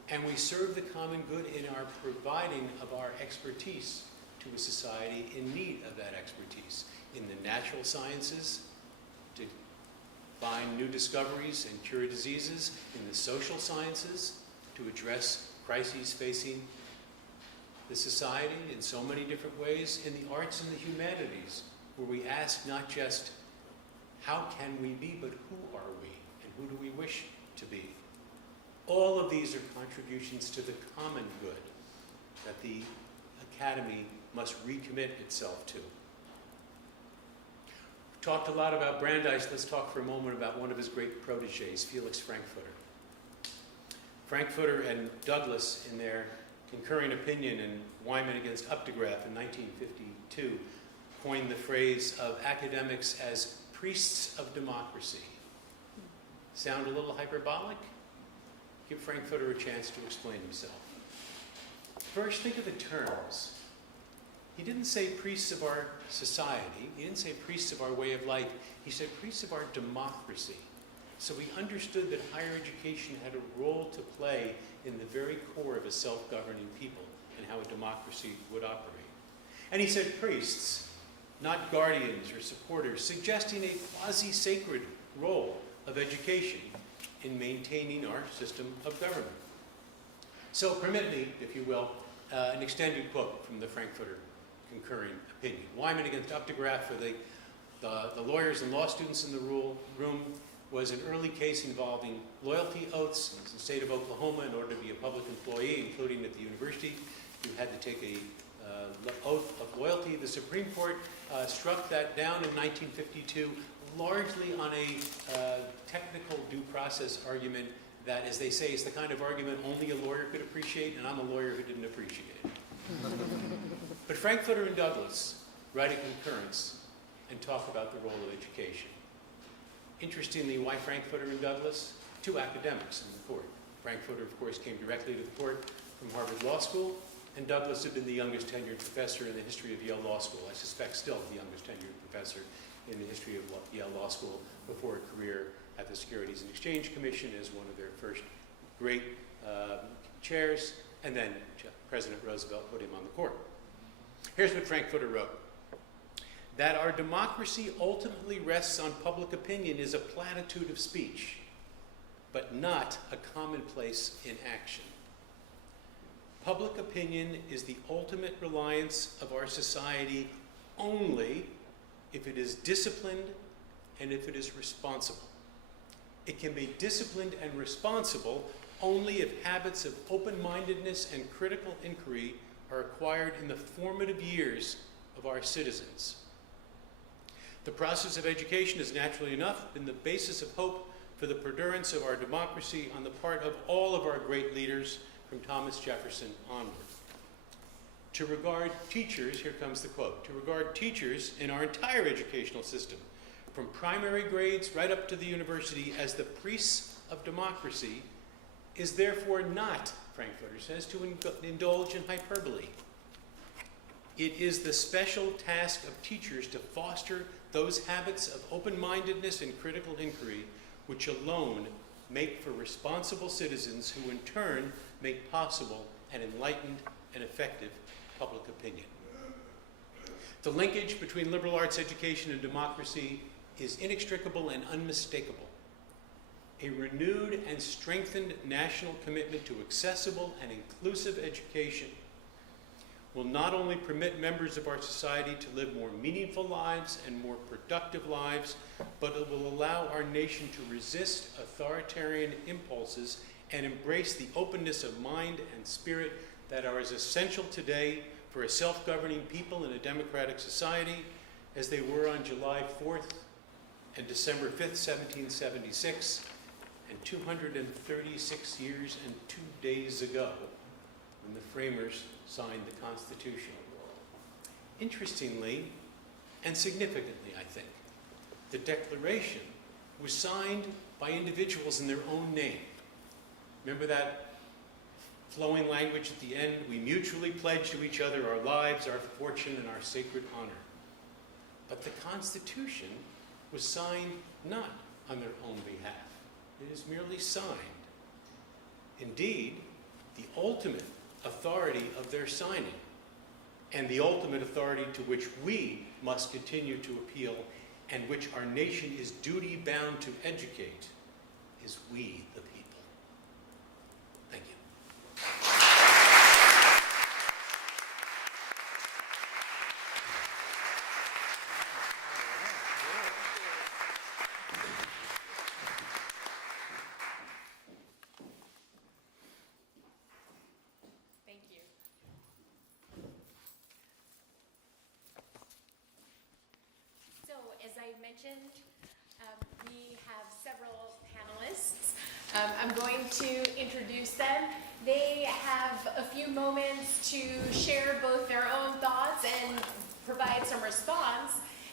And we serve the common good in our providing of our expertise to a society in need of that expertise. In the natural sciences, to find new discoveries and cure diseases. In the social sciences, to address crises facing the society in so many different ways. In the arts and the humanities, where we ask not just how can we be, but who are we, and who do we wish to be. All of these are contributions to the common good that the academy must recommit itself to. We've talked a lot about Brandeis. Let's talk for a moment about one of his great protégés, Felix Frankfurter. Frankfurter and Douglas, in their concurring opinion in Wyatt against Updegraff in 1952, coined the phrase of academics as priests of democracy. Sound a little hyperbolic? Give Frankfurter a chance to explain himself. First, think of the terms. He didn't say priests of our society. He didn't say priests of our way of life. He said priests of our democracy. So he understood that higher education had a role to play in the very core of a self-governing people and how a democracy would operate. And he said priests, not guardians or supporters, suggesting a quasi-sacred role of education in maintaining our system of government. So permit me, if you will, an extended quote from the Frankfurter concurring opinion. Wyatt against Updegraff, for the lawyers and law students in the room, was an early case involving loyalty oaths. In the state of Oklahoma, in order to be a public employee, including at the university, you had to take a oath of loyalty. The Supreme Court struck that down in 1952, largely on a technical due process argument that, as they say, is the kind of argument only a lawyer could appreciate, and I'm a lawyer who didn't appreciate it. But Frankfurter and Douglas write a concurrence and talk about the role of education. Interestingly, why Frankfurter and Douglas? Two academics in the court. Frankfurter, of course, came directly to the court from Harvard Law School, and Douglas had been the youngest tenured professor in the history of Yale Law School. I suspect still the youngest tenured professor in the history of Yale Law School before a career at the Securities and Exchange Commission as one of their first great chairs, and then President Roosevelt put him on the court. Here's what Frankfurter wrote: that our democracy ultimately rests on public opinion is a platitude of speech, but not a commonplace in action. Public opinion is the ultimate reliance of our society only if it is disciplined and if it is responsible. It can be disciplined and responsible only if habits of open-mindedness and critical inquiry are acquired in the formative years of our citizens. The process of education has naturally enough been the basis of hope for the perdurance of our democracy on the part of all of our great leaders, from Thomas Jefferson onward. To regard teachers, here comes the quote, to regard teachers in our entire educational system, from primary grades right up to the university, as the priests of democracy, is therefore not, Frankfurter says, to indulge in hyperbole. It is the special task of teachers to foster those habits of open-mindedness and critical inquiry which alone make for responsible citizens who in turn make possible an enlightened and effective public opinion. The linkage between liberal arts education and democracy is inextricable and unmistakable. A renewed and strengthened national commitment to accessible and inclusive education will not only permit members of our society to live more meaningful lives and more productive lives, but it will allow our nation to resist authoritarian impulses and embrace the openness of mind and spirit that are as essential today for a self-governing people in a democratic society as they were on July 4th and December 5th, 1776, and 236 years and 2 days ago when the framers signed the Constitution. Interestingly, and significantly, I think, the Declaration was signed by individuals in their own name. Remember that flowing language at the end? We mutually pledge to each other our lives, our fortune, and our sacred honor. But the Constitution was signed not on their own behalf. It is merely signed. Indeed, the ultimate authority of their signing, and the ultimate authority to which we must continue to appeal, and which our nation is duty-bound to educate, is we, the people. Thank you. Thank you. So, as I mentioned, we have several panelists. I'm going to introduce them. They have a few moments to share both their own thoughts and provide some response,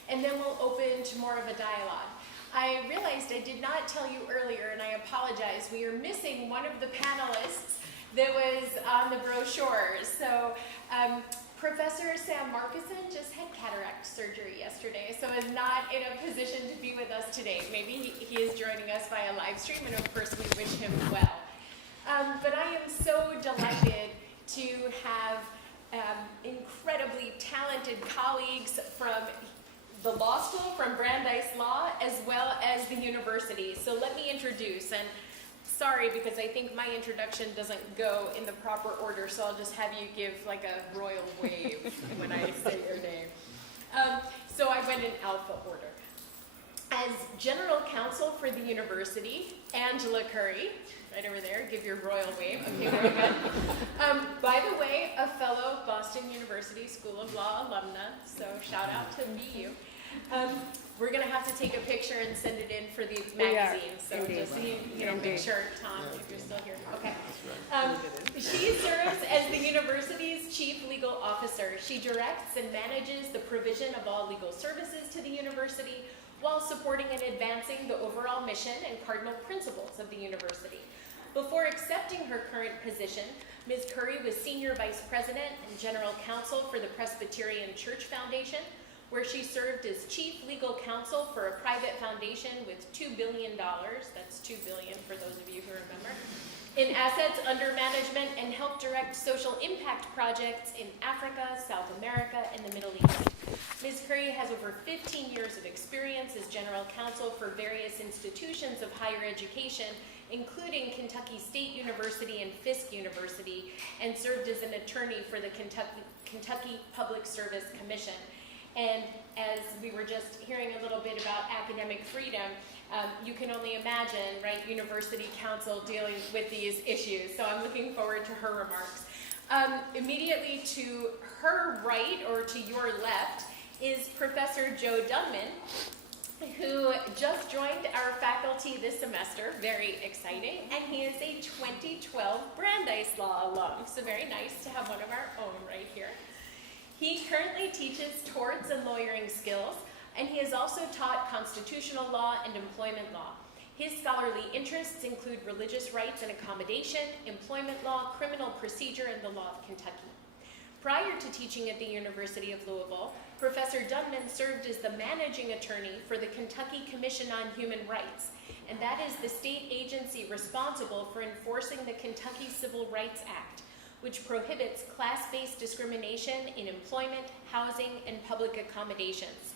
and then we'll open to more of a dialogue. I realized I did not tell you earlier, and I apologize. We are missing one of the panelists that was on the brochure. So Professor Sam Markison just had cataract surgery yesterday, so is not in a position to be with us today. Maybe he is joining us via live stream, and of course we wish him well. But I am so delighted to have incredibly talented colleagues from the law school, from Brandeis Law, as well as the university. So let me introduce, and sorry because I think my introduction doesn't go in the proper order, so I'll just have you give like a royal wave when I say your name. So I went in alpha order. As general counsel for the university, Angela Curry, right over there, give your royal wave. Okay, very good. By the way, a fellow Boston University School of Law alumna, so shout out to me, you. We're going to have to take a picture and send it in for these magazines. So just make sure, Tom, if you're still here. Okay. She serves as the university's chief legal officer. She directs and manages the provision of all legal services to the university while supporting and advancing the overall mission and cardinal principles of the university. Before accepting her current position, Ms. Curry was Senior Vice President and General Counsel for the Presbyterian Church Foundation, where she served as chief legal counsel for a private foundation with $2 billion, that's $2 billion for those of you who remember, in assets under management, and helped direct social impact projects in Africa, South America, and the Middle East. Ms. Curry has over 15 years of experience as general counsel for various institutions of higher education, including Kentucky State University and Fisk University, and served as an attorney for the Kentucky Public Service Commission. And as we were just hearing a little bit about academic freedom, you can only imagine, right, university counsel dealing with these issues. So I'm looking forward to her remarks. Immediately to her right, or to your left, is Professor Joe Dunman, who just joined our faculty this semester, very exciting, and he is a 2012 Brandeis Law alum, so very nice to have one of our own right here. He currently teaches torts and lawyering skills, and he has also taught constitutional law and employment law. His scholarly interests include religious rights and accommodation, employment law, criminal procedure, and the law of Kentucky. Prior to teaching at the University of Louisville, Professor Dunman served as the managing attorney for the Kentucky Commission on Human Rights, and that is the state agency responsible for enforcing the Kentucky Civil Rights Act, which prohibits class-based discrimination in employment, housing, and public accommodations.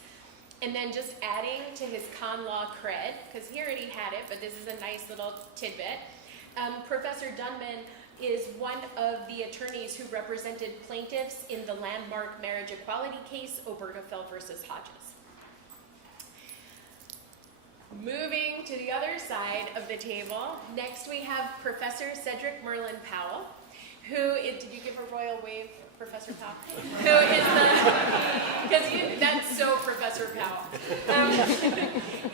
And then just adding to his con law cred, because he already had it, but this is a nice little tidbit, Professor Dunman is one of the attorneys who represented plaintiffs in the landmark marriage equality case, Obergefell versus Hodges. Moving to the other side of the table, next we have Professor Cedric Merlin Powell, who is, did you give a royal wave, Professor Powell? Who is because that's so Professor Powell,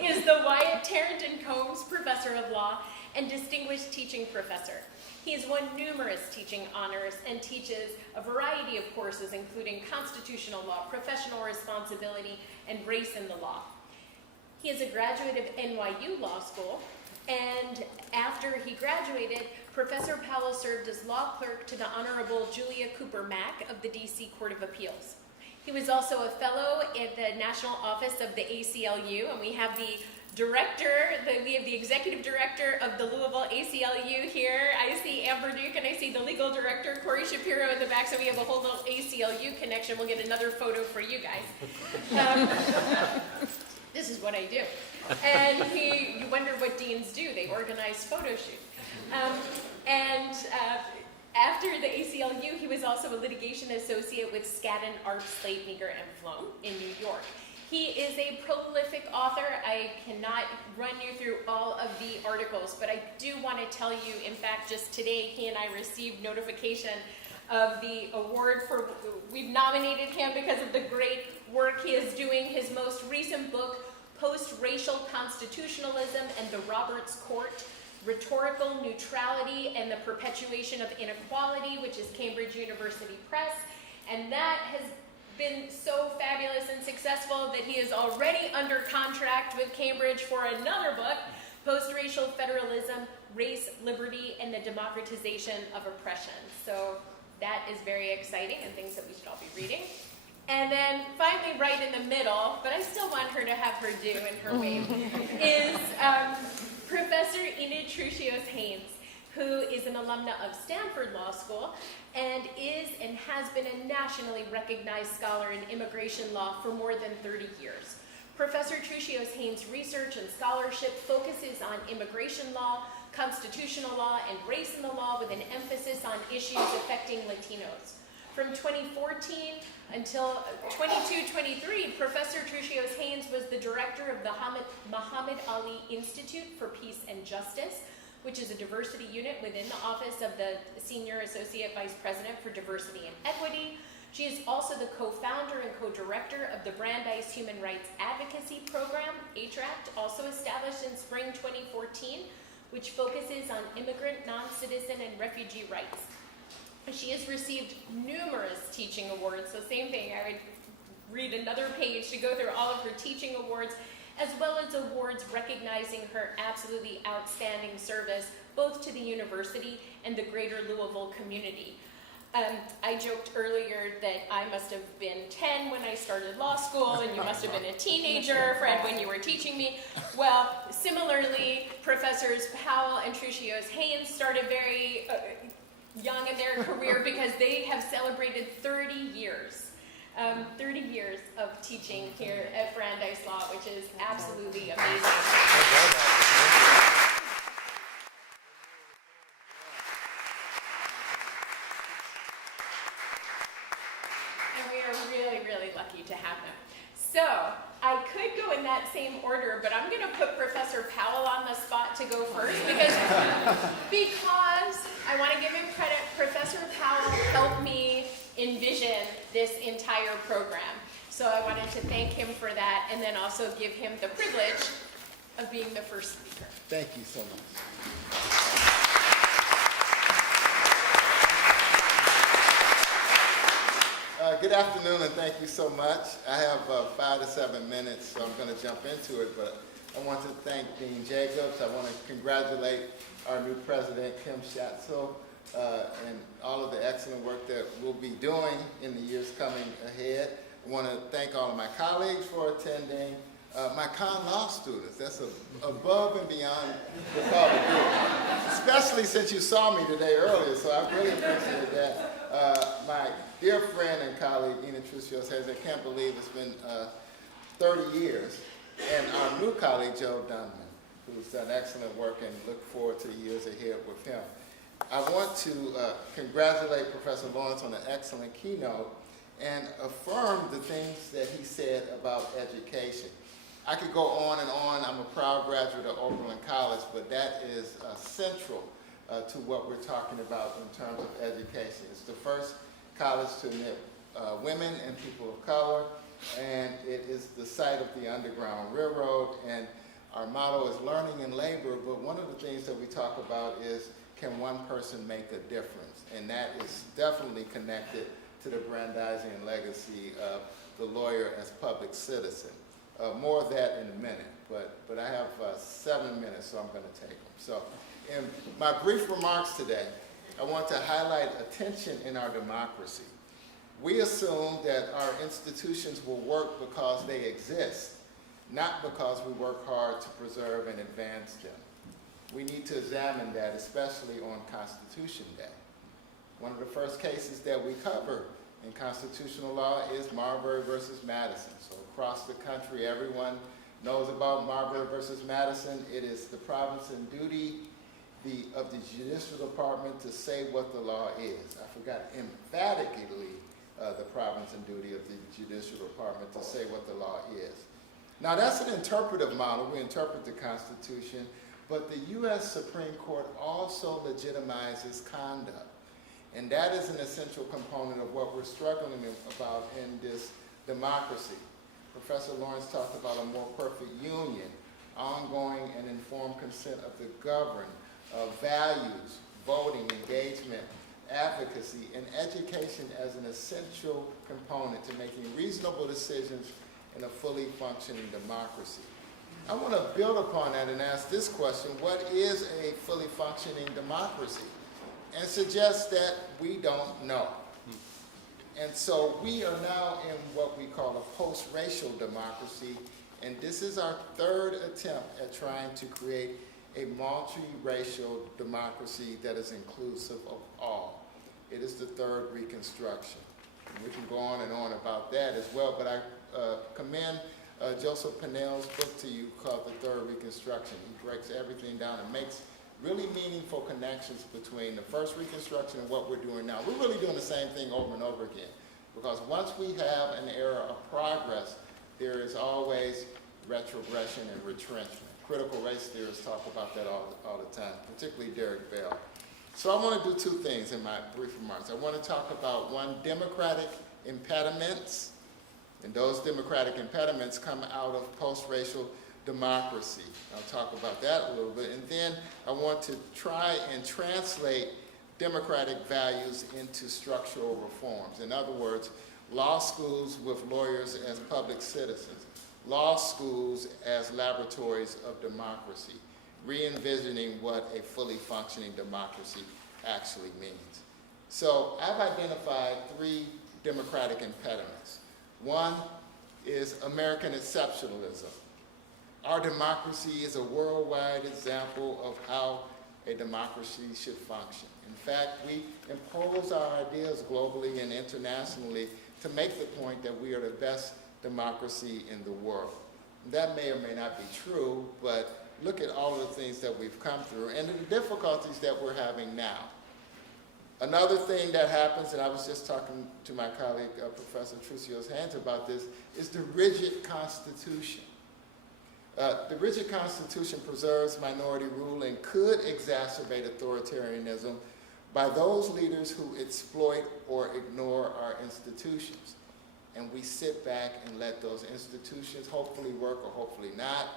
is the Wyatt, Tarrant, and Combs Professor of Law and Distinguished Teaching Professor. He has won numerous teaching honors and teaches a variety of courses, including constitutional law, professional responsibility, and race in the law. He is a graduate of NYU Law School, and after he graduated, Professor Powell served as law clerk to the Honorable Julia Cooper Mack of the DC Court of Appeals. He was also a fellow at the National Office of the ACLU, and we have the executive director of the Louisville ACLU here. I see Amber Duke, and I see the legal director, Corey Shapiro, in the back, so we have a whole little ACLU connection. We'll get another photo for you guys. This is what I do. And you wonder what deans do. They organize photo shoots. After the ACLU, he was also a litigation associate with Skadden, Arps, Slate, Meagher, and Flom in New York. He is a prolific author. I cannot run you through all of the articles, but I do want to tell you, in fact, just today, he and I received notification of the award we've nominated him because of the great work he is doing. His most recent book, Post-Racial Constitutionalism and the Roberts Court, Rhetorical Neutrality and the Perpetuation of Inequality, which is Cambridge University Press, and that has been so fabulous and successful that he is already under contract with Cambridge for another book, Post-Racial Federalism, Race, Liberty, and the Democratization of Oppression. So that is very exciting and things that we should all be reading. And then finally, right in the middle, but I still want her to have her due and her wave, is Professor Enid Trucios-Haynes, who is an alumna of Stanford Law School and is and has been a nationally recognized scholar in immigration law for more than 30 years. Professor Trucios-Haynes' research and scholarship focuses on immigration law, constitutional law, and race in the law with an emphasis on issues affecting Latinos. From 2014 until 22-23, Professor Trucios-Haynes was the director of the Muhammad Ali Institute for Peace and Justice, which is a diversity unit within the Office of the Senior Associate Vice President for Diversity and Equity. She is also the co-founder and co-director of the Brandeis Human Rights Advocacy Program, HRACT, also established in spring 2014, which focuses on immigrant, non-citizen, and refugee rights. She has received numerous teaching awards, so same thing, I would read another page to go through all of her teaching awards, as well as awards recognizing her absolutely outstanding service both to the university and the greater Louisville community. I joked earlier that I must have been 10 when I started law school, and you must have been a teenager, Fred, when you were teaching me. Well, similarly, Professors Powell and Trucios-Haynes started very young in their career because they have celebrated 30 years. 30 years of teaching here at Brandeis Law, which is absolutely amazing. And we are really, really lucky to have them. So, I could go in that same order, but I'm going to put Professor Powell on the spot to go first because I want to give him credit. Professor Powell helped me envision this entire program. So I wanted to thank him for that and then also give him the privilege of being the first speaker. Thank you so much. Good afternoon, and thank you so much. I have 5 to 7 minutes, so I'm going to jump into it, but I want to thank Dean Jacobs. I want to congratulate our new president, Kim Schatzel, and all of the excellent work that we'll be doing in the years coming ahead. I want to thank all of my colleagues for attending. My con law students, that's above and beyond the call of duty, especially since you saw me today earlier, so I really appreciate that. My dear friend and colleague, Ina Trucios, says I can't believe it's been 30 years, and our new colleague, Joe Dunman, who's done excellent work, and look forward to the years ahead with him. I want to congratulate Professor Lawrence on an excellent keynote and affirm the things that he said about education. I could go on and on. I'm a proud graduate of Oberlin College, but that is central to what we're talking about in terms of education. It's the first college to admit women and people of color, and it is the site of the Underground Railroad, and our motto is learning and labor, but one of the things that we talk about is, can one person make a difference? And that is definitely connected to the Brandeisian legacy of the lawyer as public citizen. More of that in a minute, but I have 7 minutes, so I'm going to take them. So in my brief remarks today, I want to highlight a tension in our democracy. We assume that our institutions will work because they exist, not because we work hard to preserve and advance them. We need to examine that, especially on Constitution Day. One of the first cases that we cover in constitutional law is Marbury versus Madison. So across the country, everyone knows about Marbury versus Madison. It is the province and duty of the Judicial Department to say what the law is. I forgot emphatically the province and duty of the Judicial Department to say what the law is. Now that's an interpretive model. We interpret the Constitution, but the U.S. Supreme Court also legitimizes conduct. And that is an essential component of what we're struggling about in this democracy. Professor Lawrence talked about a more perfect union, ongoing and informed consent of the governed, values, voting, engagement, advocacy, and education as an essential component to making reasonable decisions in a fully functioning democracy. I want to build upon that and ask this question: what is a fully functioning democracy? And suggest that we don't know. And so we are now in what we call a post-racial democracy, and this is our third attempt at trying to create a multi-racial democracy that is inclusive of all. It is the third Reconstruction. And we can go on and on about that as well, but I commend Joseph Pinnell's book to you called The Third Reconstruction. He breaks everything down and makes really meaningful connections between the first Reconstruction and what we're doing now. We're really doing the same thing over and over again, because once we have an era of progress, there is always retrogression and retrenchment. Critical race theorists talk about that all the time, particularly Derek Bell. So I want to do two things in my brief remarks. I want to talk about, one, democratic impediments, and those democratic impediments come out of post-racial democracy. I'll talk about that a little bit. And then I want to try and translate democratic values into structural reforms. In other words, law schools with lawyers as public citizens, law schools as laboratories of democracy, re-envisioning what a fully functioning democracy actually means. So I've identified 3 democratic impediments. One is American exceptionalism. Our democracy is a worldwide example of how a democracy should function. In fact, we impose our ideas globally and internationally to make the point that we are the best democracy in the world. That may or may not be true, but look at all of the things that we've come through and the difficulties that we're having now. Another thing that happens, and I was just talking to my colleague, Professor Trucio's Hands about this, is the rigid Constitution. The rigid Constitution preserves minority rule and could exacerbate authoritarianism by those leaders who exploit or ignore our institutions. And we sit back and let those institutions hopefully work or hopefully not.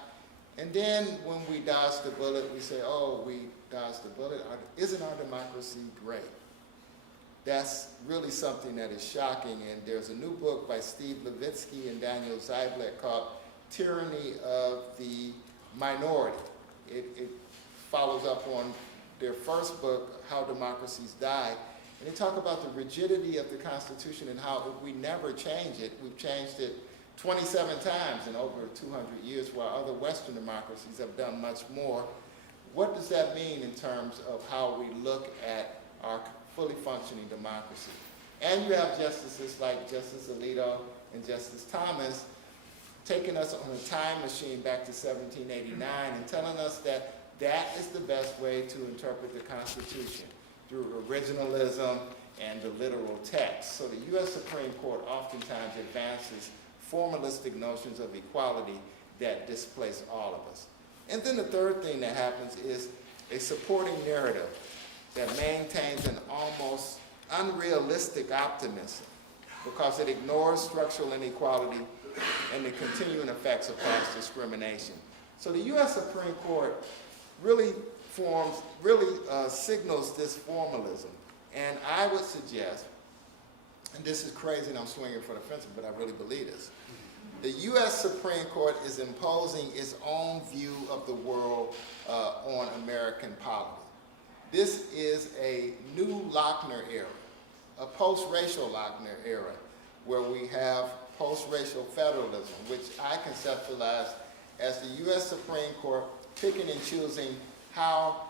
And then when we dodge the bullet, we say, oh, we dodged the bullet. Isn't our democracy great? That's really something that is shocking. And there's a new book by Steve Levitsky and Daniel Ziblatt called Tyranny of the Minority. It follows up on their first book, How Democracies Die. And they talk about the rigidity of the Constitution and how if we never change it, we've changed it 27 times in over 200 years, while other Western democracies have done much more. What does that mean in terms of how we look at our fully functioning democracy? And you have justices like Justice Alito and Justice Thomas taking us on a time machine back to 1789 and telling us that that is the best way to interpret the Constitution, through originalism and the literal text. So the U.S. Supreme Court oftentimes advances formalistic notions of equality that displace all of us. And then the third thing that happens is a supporting narrative that maintains an almost unrealistic optimism because it ignores structural inequality and the continuing effects of past discrimination. So the U.S. Supreme Court really signals this formalism. And I would suggest, and this is crazy and I'm swinging for the fence, but I really believe this, the U.S. Supreme Court is imposing its own view of the world on American polity. This is a new Lochner era, a post-racial Lochner era, where we have post-racial federalism, which I conceptualize as the U.S. Supreme Court picking and choosing how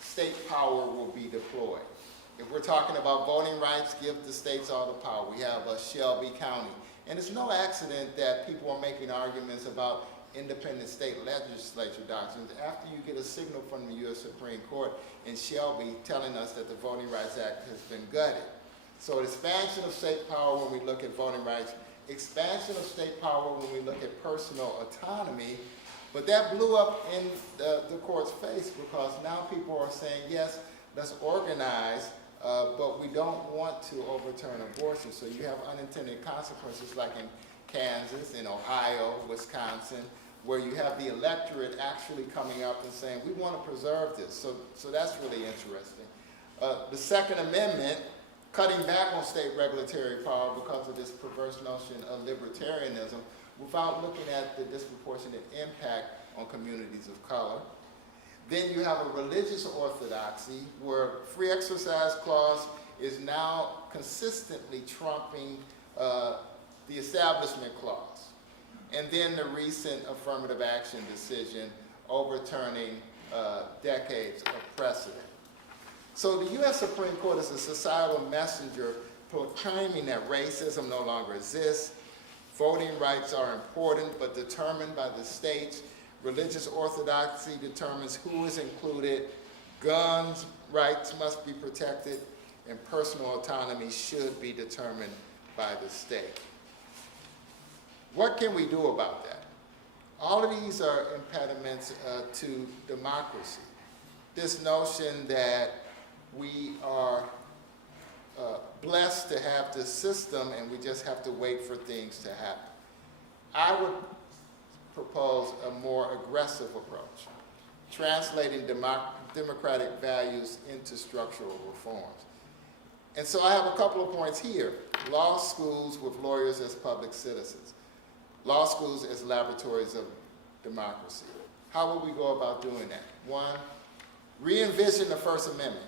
state power will be deployed. If we're talking about voting rights, give the states all the power. We have Shelby County. And it's no accident that people are making arguments about independent state legislature doctrines after you get a signal from the U.S. Supreme Court in Shelby telling us that the Voting Rights Act has been gutted. So expansion of state power when we look at voting rights, expansion of state power when we look at personal autonomy, but that blew up in the court's face because now people are saying, yes, let's organize, but we don't want to overturn abortion. So you have unintended consequences like in Kansas, in Ohio, Wisconsin, where you have the electorate actually coming up and saying, we want to preserve this. So that's really interesting. The Second Amendment, cutting back on state regulatory power because of this perverse notion of libertarianism without looking at the disproportionate impact on communities of color. Then you have a religious orthodoxy where free exercise clause is now consistently trumping the establishment clause. And then the recent affirmative action decision overturning decades of precedent. So the U.S. Supreme Court is a societal messenger proclaiming that racism no longer exists, voting rights are important but determined by the states, religious orthodoxy determines who is included, guns rights must be protected, and personal autonomy should be determined by the state. What can we do about that? All of these are impediments to democracy. This notion that we are blessed to have this system and we just have to wait for things to happen. I would propose a more aggressive approach, translating democratic values into structural reforms. And so I have a couple of points here. Law schools with lawyers as public citizens. Law schools as laboratories of democracy. How would we go about doing that? One, re-envision the First Amendment.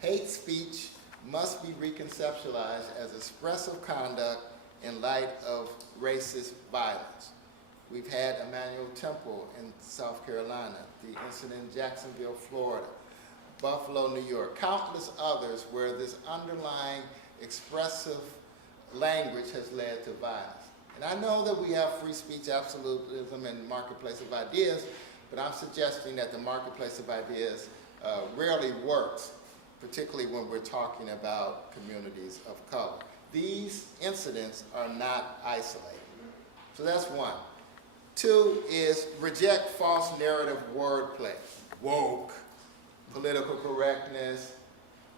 Hate speech must be reconceptualized as expressive conduct in light of racist violence. We've had Emmanuel Temple in South Carolina, the incident in Jacksonville, Florida, Buffalo, New York, countless others where this underlying expressive language has led to violence. And I know that we have free speech absolutism and marketplace of ideas, but I'm suggesting that the marketplace of ideas rarely works, particularly when we're talking about communities of color. These incidents are not isolated. So that's one. Two is reject false narrative wordplay. Woke, political correctness,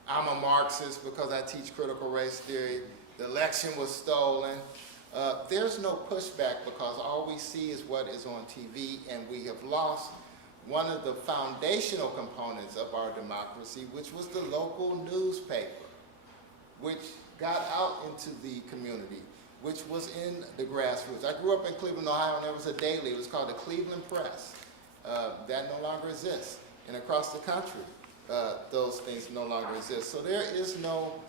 I'm a Marxist because I teach critical race theory, the election was stolen. There's no pushback because all we see is what is on TV, and we have lost one of the foundational components of our democracy, which was the local newspaper, which got out into the community, which was in the grassroots. I grew up in Cleveland, Ohio, and there was a daily. It was called the Cleveland Press. That no longer exists. And across the country, those things no longer exist. So there is no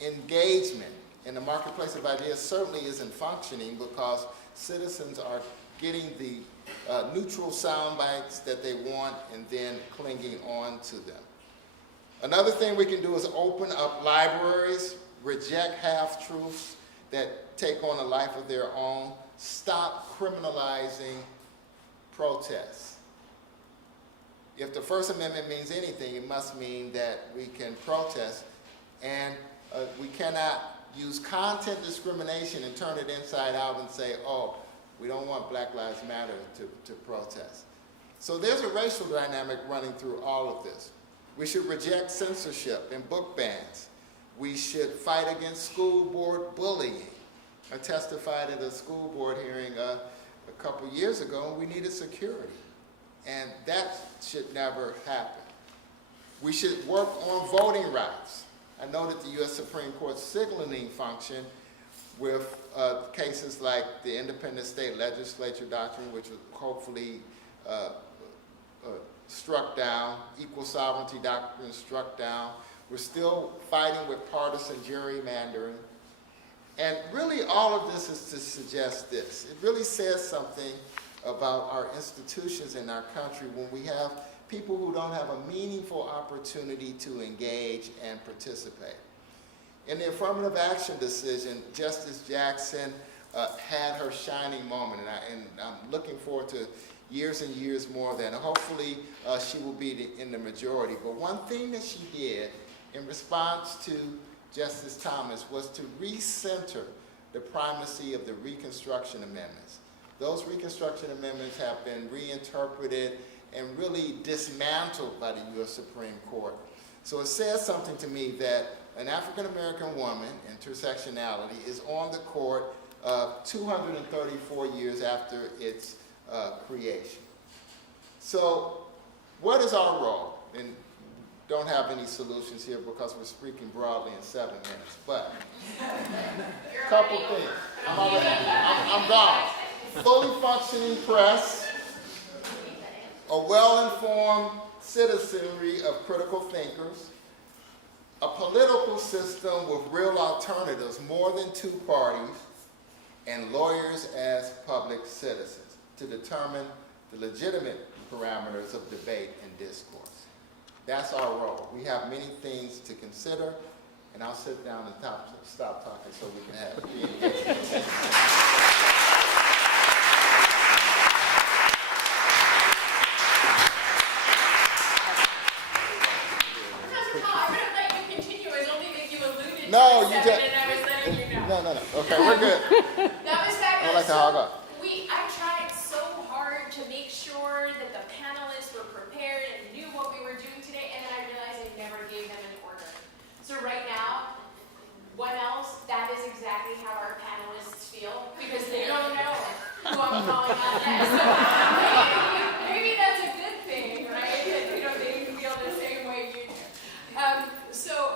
engagement. And the marketplace of ideas certainly isn't functioning because citizens are getting the neutral sound bites that they want and then clinging on to them. Another thing we can do is open up libraries, reject half-truths that take on a life of their own, stop criminalizing protests. If the First Amendment means anything, it must mean that we can protest, and we cannot use content discrimination and turn it inside out and say, oh, we don't want Black Lives Matter to protest. So there's a racial dynamic running through all of this. We should reject censorship and book bans. We should fight against school board bullying. I testified at a school board hearing a couple years ago, and we needed security. And that should never happen. We should work on voting rights. I know that the U.S. Supreme Court's signaling function with cases like the independent state legislature doctrine, which was hopefully struck down, equal sovereignty doctrine struck down. We're still fighting with partisan gerrymandering. And really all of this is to suggest this. It really says something about our institutions in our country when we have people who don't have a meaningful opportunity to engage and participate. In the affirmative action decision, Justice Jackson had her shining moment, and I'm looking forward to years and years more of that. And hopefully she will be in the majority. But one thing that she did in response to Justice Thomas was to recenter the primacy of the Reconstruction Amendments. Those Reconstruction Amendments have been reinterpreted and really dismantled by the U.S. Supreme Court. So it says something to me that an African-American woman, intersectionality, is on the court 234 years after its creation. So what is our role? And don't have any solutions here because we're speaking broadly in 7 minutes, but a couple things. I'm gone. Fully functioning press, a well-informed citizenry of critical thinkers, a political system with real alternatives, more than 2 parties, and lawyers as public citizens to determine the legitimate parameters of debate and discourse. That's our role. We have many things to consider, and I'll sit down and stop talking so we can have the engagement. No, you just. No. Okay, we're good. That was fabulous. I like to hog up. I tried so hard to make sure that the panelists were prepared and knew what we were doing today, and then I realized I never gave them an order. So right now, what else? That is exactly how our panelists feel because they don't know who I'm calling on next. Maybe that's a good thing, right? That they feel the same way you do.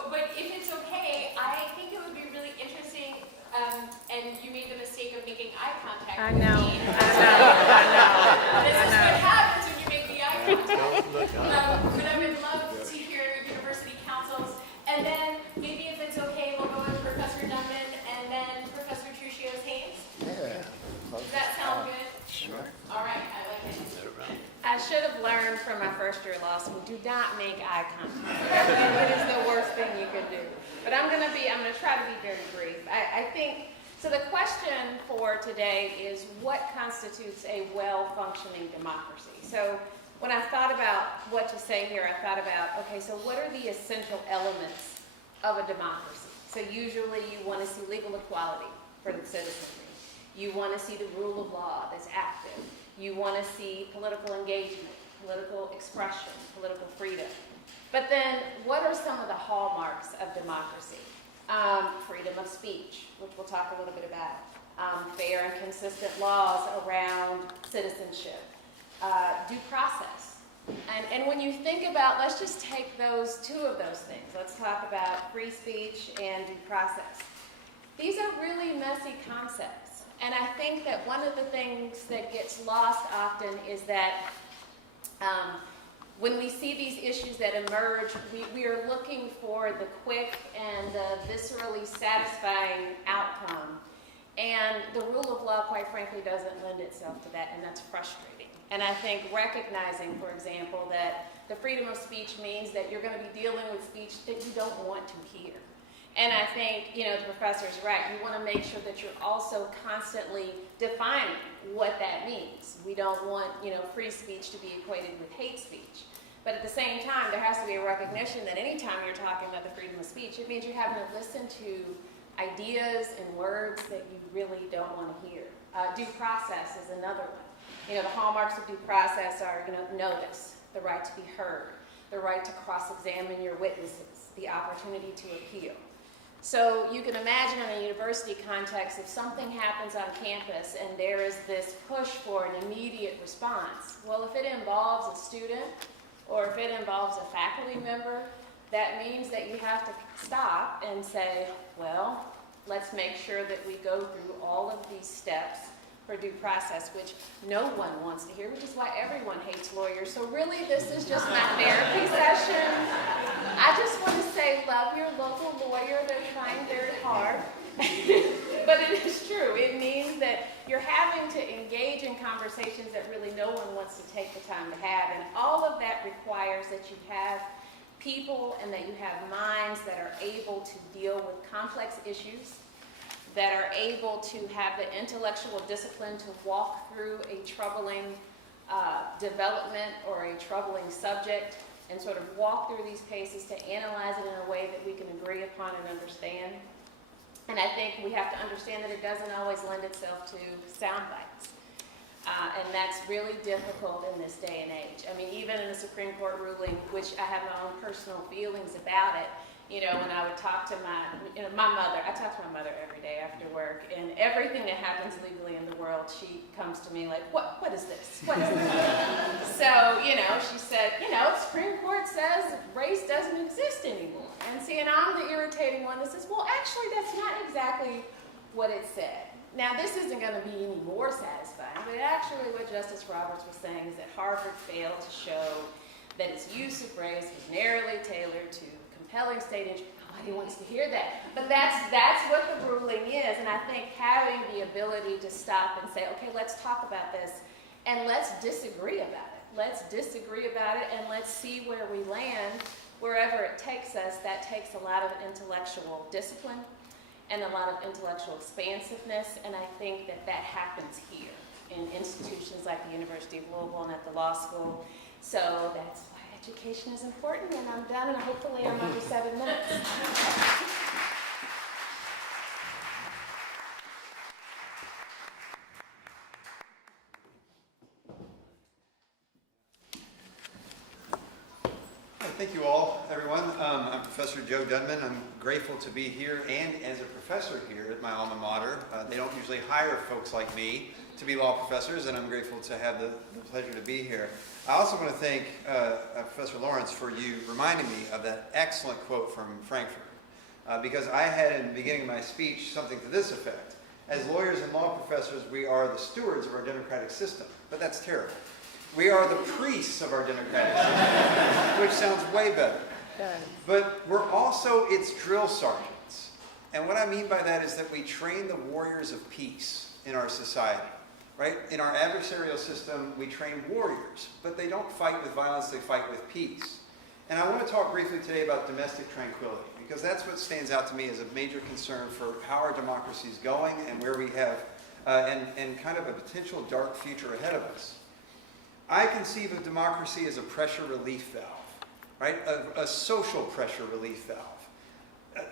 But if it's okay, I think it would be really interesting, and you made the mistake of making eye contact. year of law school, do not make eye contact. It is the worst thing you could do. But I'm gonna try to be very brief. I think, so the question for today is what constitutes a well-functioning democracy? So when I thought about what to say here, I thought about, okay, so what are the essential elements of a democracy? So usually you want to see legal equality for the citizenry. You want to see the rule of law that's active. You want to see political engagement, political expression, political freedom. But then what are some of the hallmarks of democracy? Freedom of speech, which we'll talk a little bit about. Fair and consistent laws around citizenship. Due process. And when you think about, let's just take two of those things. Let's talk about free speech and due process. These are really messy concepts. And I think that one of the things that gets lost often is that when we see these issues that emerge, we are looking for the quick and the viscerally satisfying outcome. And the rule of law, quite frankly, doesn't lend itself to that, and that's frustrating. And I think recognizing, for example, that the freedom of speech means that you're going to be dealing with speech that you don't want to hear. And I think, the professor is right. You want to make sure that you're also constantly defining what that means. We don't want, free speech to be equated with hate speech. But at the same time, there has to be a recognition that anytime you're talking about the freedom of speech, it means you're having to listen to ideas and words that you really don't want to hear. Due process is another one. The hallmarks of due process are, notice, the right to be heard, the right to cross-examine your witnesses, the opportunity to appeal. So you can imagine in a university context, if something happens on campus and there is this push for an immediate response, well, if it involves a student or if it involves a faculty member, that means that you have to stop and say, well, let's make sure that we go through all of these steps for due process, which no one wants to hear, which is why everyone hates lawyers. So really, this is just my therapy session. I just want to say, love your local lawyer. They're trying very hard. But it is true. It means that you're having to engage in conversations that really no one wants to take the time to have. And all of that requires that you have people and that you have minds that are able to deal with complex issues, that are able to have the intellectual discipline to walk through a troubling development or a troubling subject and sort of walk through these cases to analyze it in a way that we can agree upon and understand. And I think we have to understand that it doesn't always lend itself to sound bites. And that's really difficult in this day and age. I mean, even in the Supreme Court ruling, which I have my own personal feelings about it, when I would talk to my mother, I talk to my mother every day after work, and everything that happens legally in the world, she comes to me like, what is this? What is this? So, she said, the Supreme Court says race doesn't exist anymore. And I'm the irritating one that says, well, actually, that's not exactly what it said. Now, this isn't going to be any more satisfying, but actually what Justice Roberts was saying is that Harvard failed to show that its use of race was narrowly tailored to compelling state interest. Nobody wants to hear that. But that's what the ruling is, and I think having the ability to stop and say, okay, let's talk about this, and let's disagree about it. Let's disagree about it, and let's see where we land. Wherever it takes us, that takes a lot of intellectual discipline and a lot of intellectual expansiveness, and I think that happens here in institutions like the University of Louisville and at the law school. So that's why education is important, and I'm done, and hopefully I'm under 7 minutes. Thank you all, everyone. I'm Professor Joe Dunman. I'm grateful to be here and as a professor here at my alma mater. They don't usually hire folks like me to be law professors, and I'm grateful to have the pleasure to be here. I also want to thank Professor Lawrence for you reminding me of that excellent quote from Frankfurt, because I had in the beginning of my speech something to this effect. As lawyers and law professors, we are the stewards of our democratic system, but that's terrible. We are the priests of our democratic system, which sounds way better. But we're also its drill sergeants. And what I mean by that is that we train the warriors of peace in our society. right? In our adversarial system, we train warriors, but they don't fight with violence, they fight with peace. And I want to talk briefly today about domestic tranquility, because that's what stands out to me as a major concern for how our democracy is going and where we have, and kind of a potential dark future ahead of us. I conceive of democracy as a pressure relief valve, right? A social pressure relief valve.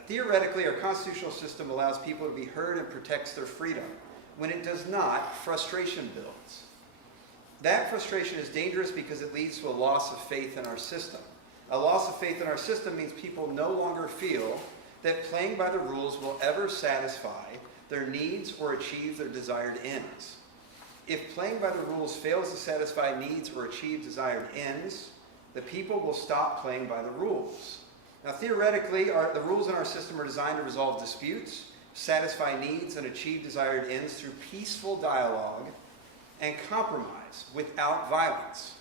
Theoretically, our constitutional system allows people to be heard and protects their freedom. When it does not, frustration builds. That frustration is dangerous because it leads to a loss of faith in our system. A loss of faith in our system means people no longer feel that playing by the rules will ever satisfy their needs or achieve their desired ends. If playing by the rules fails to satisfy needs or achieve desired ends, the people will stop playing by the rules. Now, theoretically, the rules in our system are designed to resolve disputes, satisfy needs, and achieve desired ends through peaceful dialogue and compromise without violence.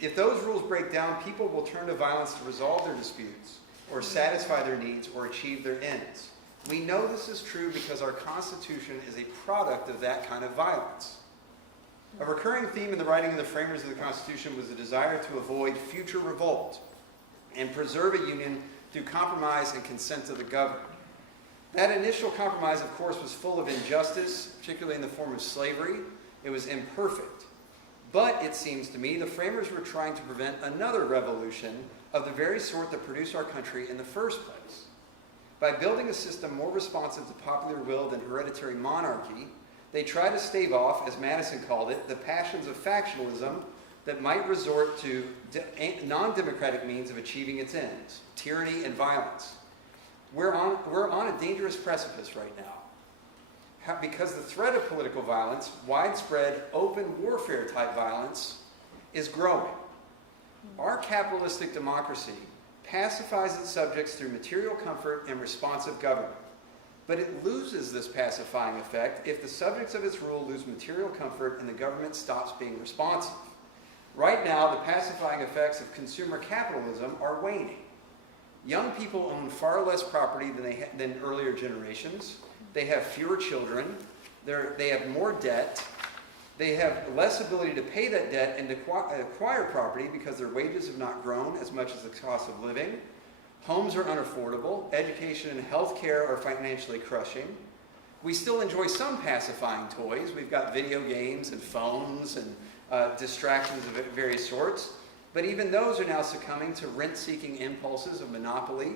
If those rules break down, people will turn to violence to resolve their disputes or satisfy their needs or achieve their ends. We know this is true because our Constitution is a product of that kind of violence. A recurring theme in the writing of the framers of the Constitution was the desire to avoid future revolt and preserve a union through compromise and consent of the governed. That initial compromise, of course, was full of injustice, particularly in the form of slavery. It was imperfect. But, it seems to me, the framers were trying to prevent another revolution of the very sort that produced our country in the first place. By building a system more responsive to popular will than hereditary monarchy, they tried to stave off, as Madison called it, the passions of factionalism that might resort to non-democratic means of achieving its ends, tyranny and violence. We're on a dangerous precipice right now. Because the threat of political violence, widespread open warfare type violence, is growing. Our capitalistic democracy pacifies its subjects through material comfort and responsive government. But it loses this pacifying effect if the subjects of its rule lose material comfort and the government stops being responsive. Right now, the pacifying effects of consumer capitalism are waning. Young people own far less property than earlier generations. They have fewer children. They have more debt. They have less ability to pay that debt and to acquire property because their wages have not grown as much as the cost of living. Homes are unaffordable. Education and health care are financially crushing. We still enjoy some pacifying toys. We've got video games and phones and distractions of various sorts. But even those are now succumbing to rent-seeking impulses of monopoly.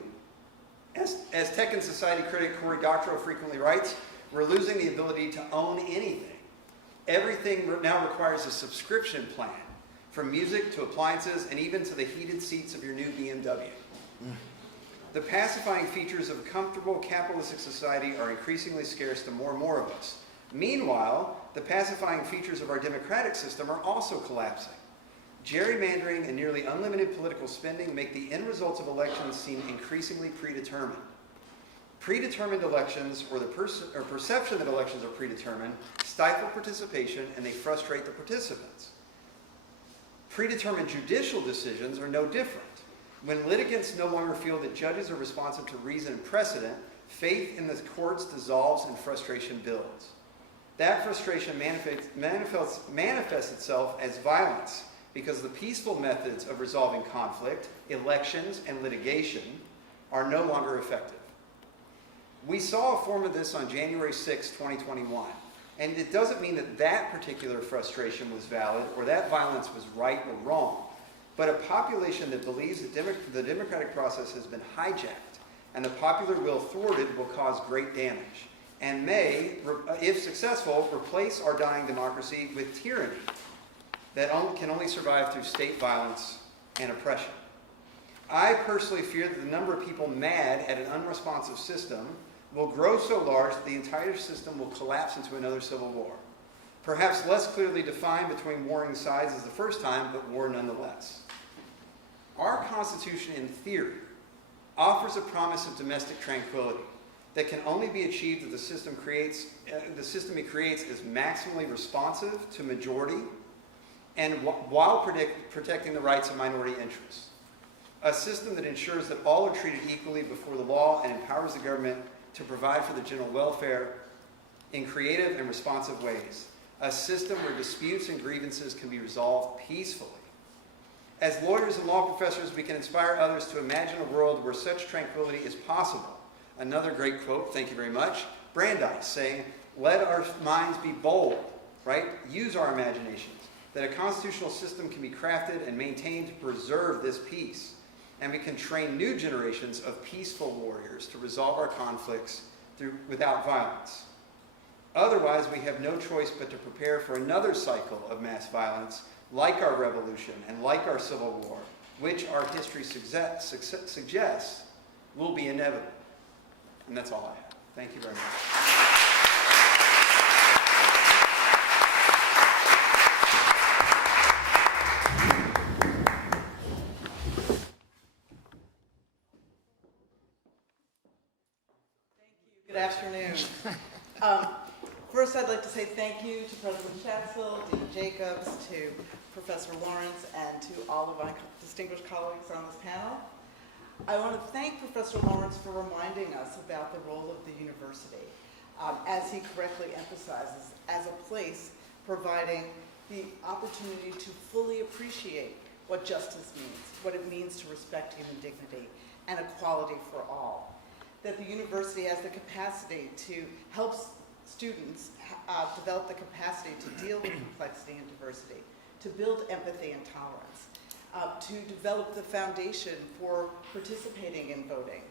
As Tech and Society critic Cory Doctorow frequently writes, we're losing the ability to own anything. Everything now requires a subscription plan, from music to appliances and even to the heated seats of your new BMW. The pacifying features of a comfortable capitalistic society are increasingly scarce to more and more of us. Meanwhile, the pacifying features of our democratic system are also collapsing. Gerrymandering and nearly unlimited political spending make the end results of elections seem increasingly predetermined. Predetermined elections, or the perception that elections are predetermined, stifle participation and they frustrate the participants. Predetermined judicial decisions are no different. When litigants no longer feel that judges are responsive to reason and precedent, faith in the courts dissolves and frustration builds. That frustration manifests itself as violence because the peaceful methods of resolving conflict, elections, and litigation are no longer effective. We saw a form of this on January 6, 2021, and it doesn't mean that that particular frustration was valid or that violence was right or wrong. But a population that believes that the democratic process has been hijacked and the popular will thwarted will cause great damage and may, if successful, replace our dying democracy with tyranny that can only survive through state violence and oppression. I personally fear that the number of people mad at an unresponsive system will grow so large that the entire system will collapse into another civil war. Perhaps less clearly defined between warring sides as the first time, but war nonetheless. Our Constitution, in theory, offers a promise of domestic tranquility that can only be achieved if the system it creates is maximally responsive to majority and while protecting the rights of minority interests. A system that ensures that all are treated equally before the law and empowers the government to provide for the general welfare in creative and responsive ways. a system where disputes and grievances can be resolved peacefully. As lawyers and law professors, we can inspire others to imagine a world where such tranquility is possible. Another great quote, thank you very much, Brandeis saying, let our minds be bold, right? Use our imaginations. That a constitutional system can be crafted and maintained to preserve this peace. And we can train new generations of peaceful warriors to resolve our conflicts without violence. Otherwise, we have no choice but to prepare for another cycle of mass violence, like our revolution and like our Civil War, which our history suggests will be inevitable. And that's all I have. Thank you very much. Good afternoon. First, I'd like to say thank you to President Schatzel, Dean Jacobs, to Professor Lawrence, and to all of my distinguished colleagues on this panel. I want to thank Professor Lawrence for reminding us about the role of the university, as he correctly emphasizes, as a place providing the opportunity to fully appreciate what justice means, what it means to respect human dignity, and equality for all. That the university has the capacity to help students develop the capacity to deal with complexity and diversity, to build empathy and tolerance, to develop the foundation for participating in voting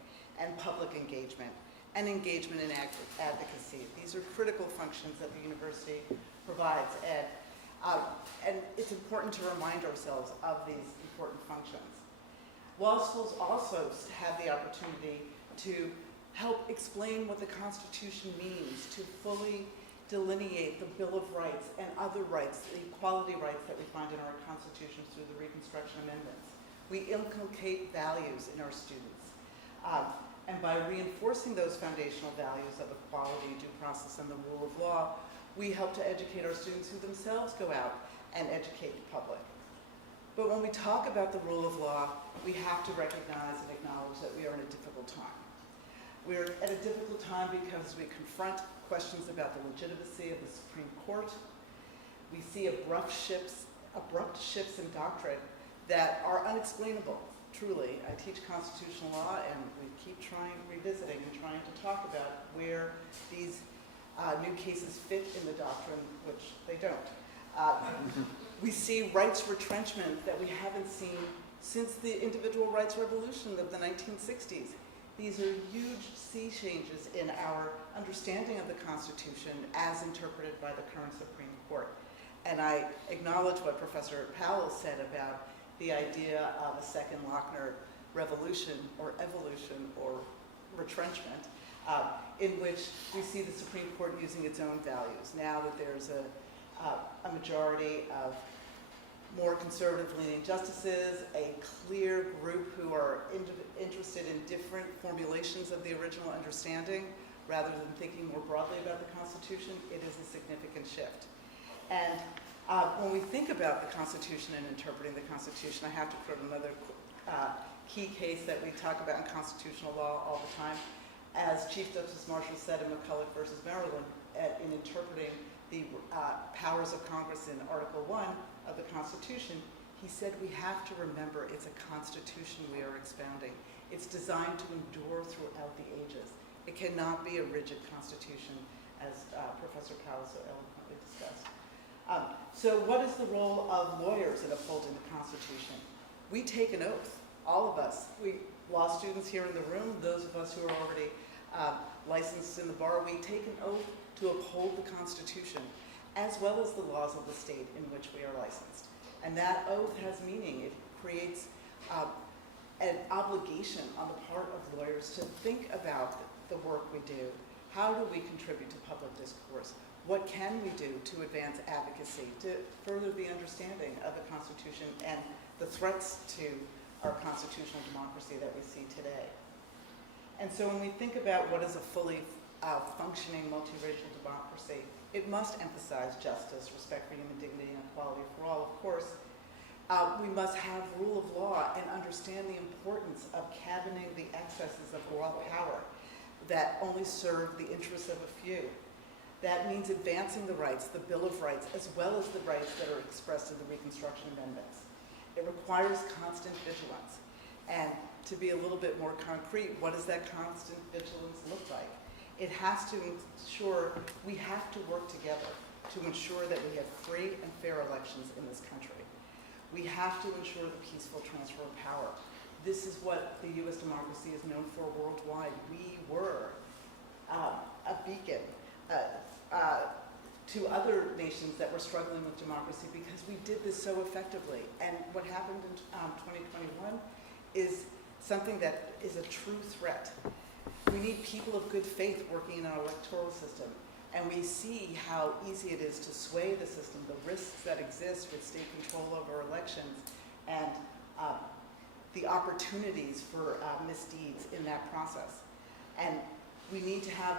and public engagement and engagement in advocacy. These are critical functions that the university provides, and it's important to remind ourselves of these important functions. Law schools also have the opportunity to help explain what the Constitution means, to fully delineate the Bill of Rights and other rights, the equality rights that we find in our Constitution through the Reconstruction Amendments. We inculcate values in our students. And by reinforcing those foundational values of equality, due process, and the rule of law, we help to educate our students who themselves go out and educate the public. But when we talk about the rule of law, we have to recognize and acknowledge that we are in a difficult time. We're at a difficult time because we confront questions about the legitimacy of the Supreme Court. We see abrupt shifts in doctrine that are unexplainable, truly. I teach constitutional law, and we keep revisiting and trying to talk about where these new cases fit in the doctrine, which they don't. We see rights retrenchment that we haven't seen since the individual rights revolution of the 1960s. These are huge sea changes in our understanding of the Constitution as interpreted by the current Supreme Court. And I acknowledge what Professor Powell said about the idea of a second Lochner revolution or evolution or retrenchment, in which we see the Supreme Court using its own values. Now that there's a majority of more conservative-leaning justices, a clear group who are interested in different formulations of the original understanding, rather than thinking more broadly about the Constitution, it is a significant shift. And when we think about the Constitution and interpreting the Constitution, I have to quote another key case that we talk about in constitutional law all the time. As Chief Justice Marshall said in McCulloch versus Merlin, in interpreting the powers of Congress in Article 1 of the Constitution, he said we have to remember it's a constitution we are expounding. It's designed to endure throughout the ages. It cannot be a rigid constitution, as Professor Powell so eloquently discussed. So what is the role of lawyers in upholding the Constitution? We take an oath, all of us. We law students here in the room, those of us who are already licensed in the bar, we take an oath to uphold the Constitution, as well as the laws of the state in which we are licensed. And that oath has meaning. It creates an obligation on the part of lawyers to think about the work we do. How do we contribute to public discourse? What can we do to advance advocacy, to further the understanding of the Constitution and the threats to our constitutional democracy that we see today? And so when we think about what is a fully functioning multiracial democracy, it must emphasize justice, respect for human dignity, and equality for all, of course. We must have rule of law and understand the importance of cabining the excesses of royal power that only serve the interests of a few. That means advancing the rights, the Bill of Rights, as well as the rights that are expressed in the Reconstruction Amendments. It requires constant vigilance. And to be a little bit more concrete, what does that constant vigilance look like? It has to ensure, we have to work together to ensure that we have free and fair elections in this country. We have to ensure the peaceful transfer of power. This is what the U.S. democracy is known for worldwide. We were a beacon to other nations that were struggling with democracy because we did this so effectively. And what happened in 2021 is something that is a true threat. We need people of good faith working in our electoral system. And we see how easy it is to sway the system, the risks that exist with state control over elections, and the opportunities for misdeeds in that process. And we need to have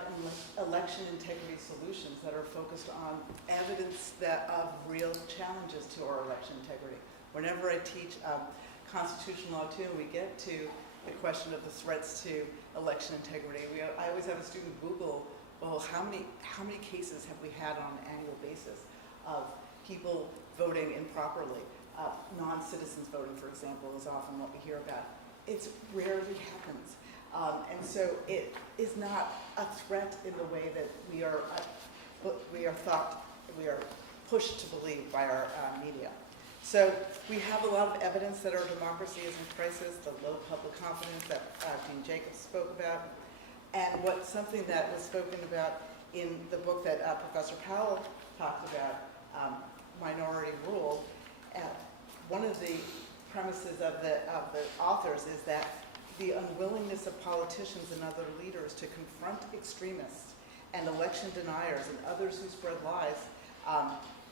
election integrity solutions that are focused on evidence of real challenges to our election integrity. Whenever I teach constitutional law too, we get to the question of the threats to election integrity. I always have a student Google, well, how many cases have we had on an annual basis of people voting improperly? Non-citizens voting, for example, is often what we hear about. It rarely happens. And so it is not a threat in the way that we are pushed to believe by our media. So we have a lot of evidence that our democracy is in crisis, the low public confidence that Dean Jacobs spoke about, and something that was spoken about in the book that Professor Powell talked about, Minority Rule. One of the premises of the authors is that the unwillingness of politicians and other leaders to confront extremists and election deniers and others who spread lies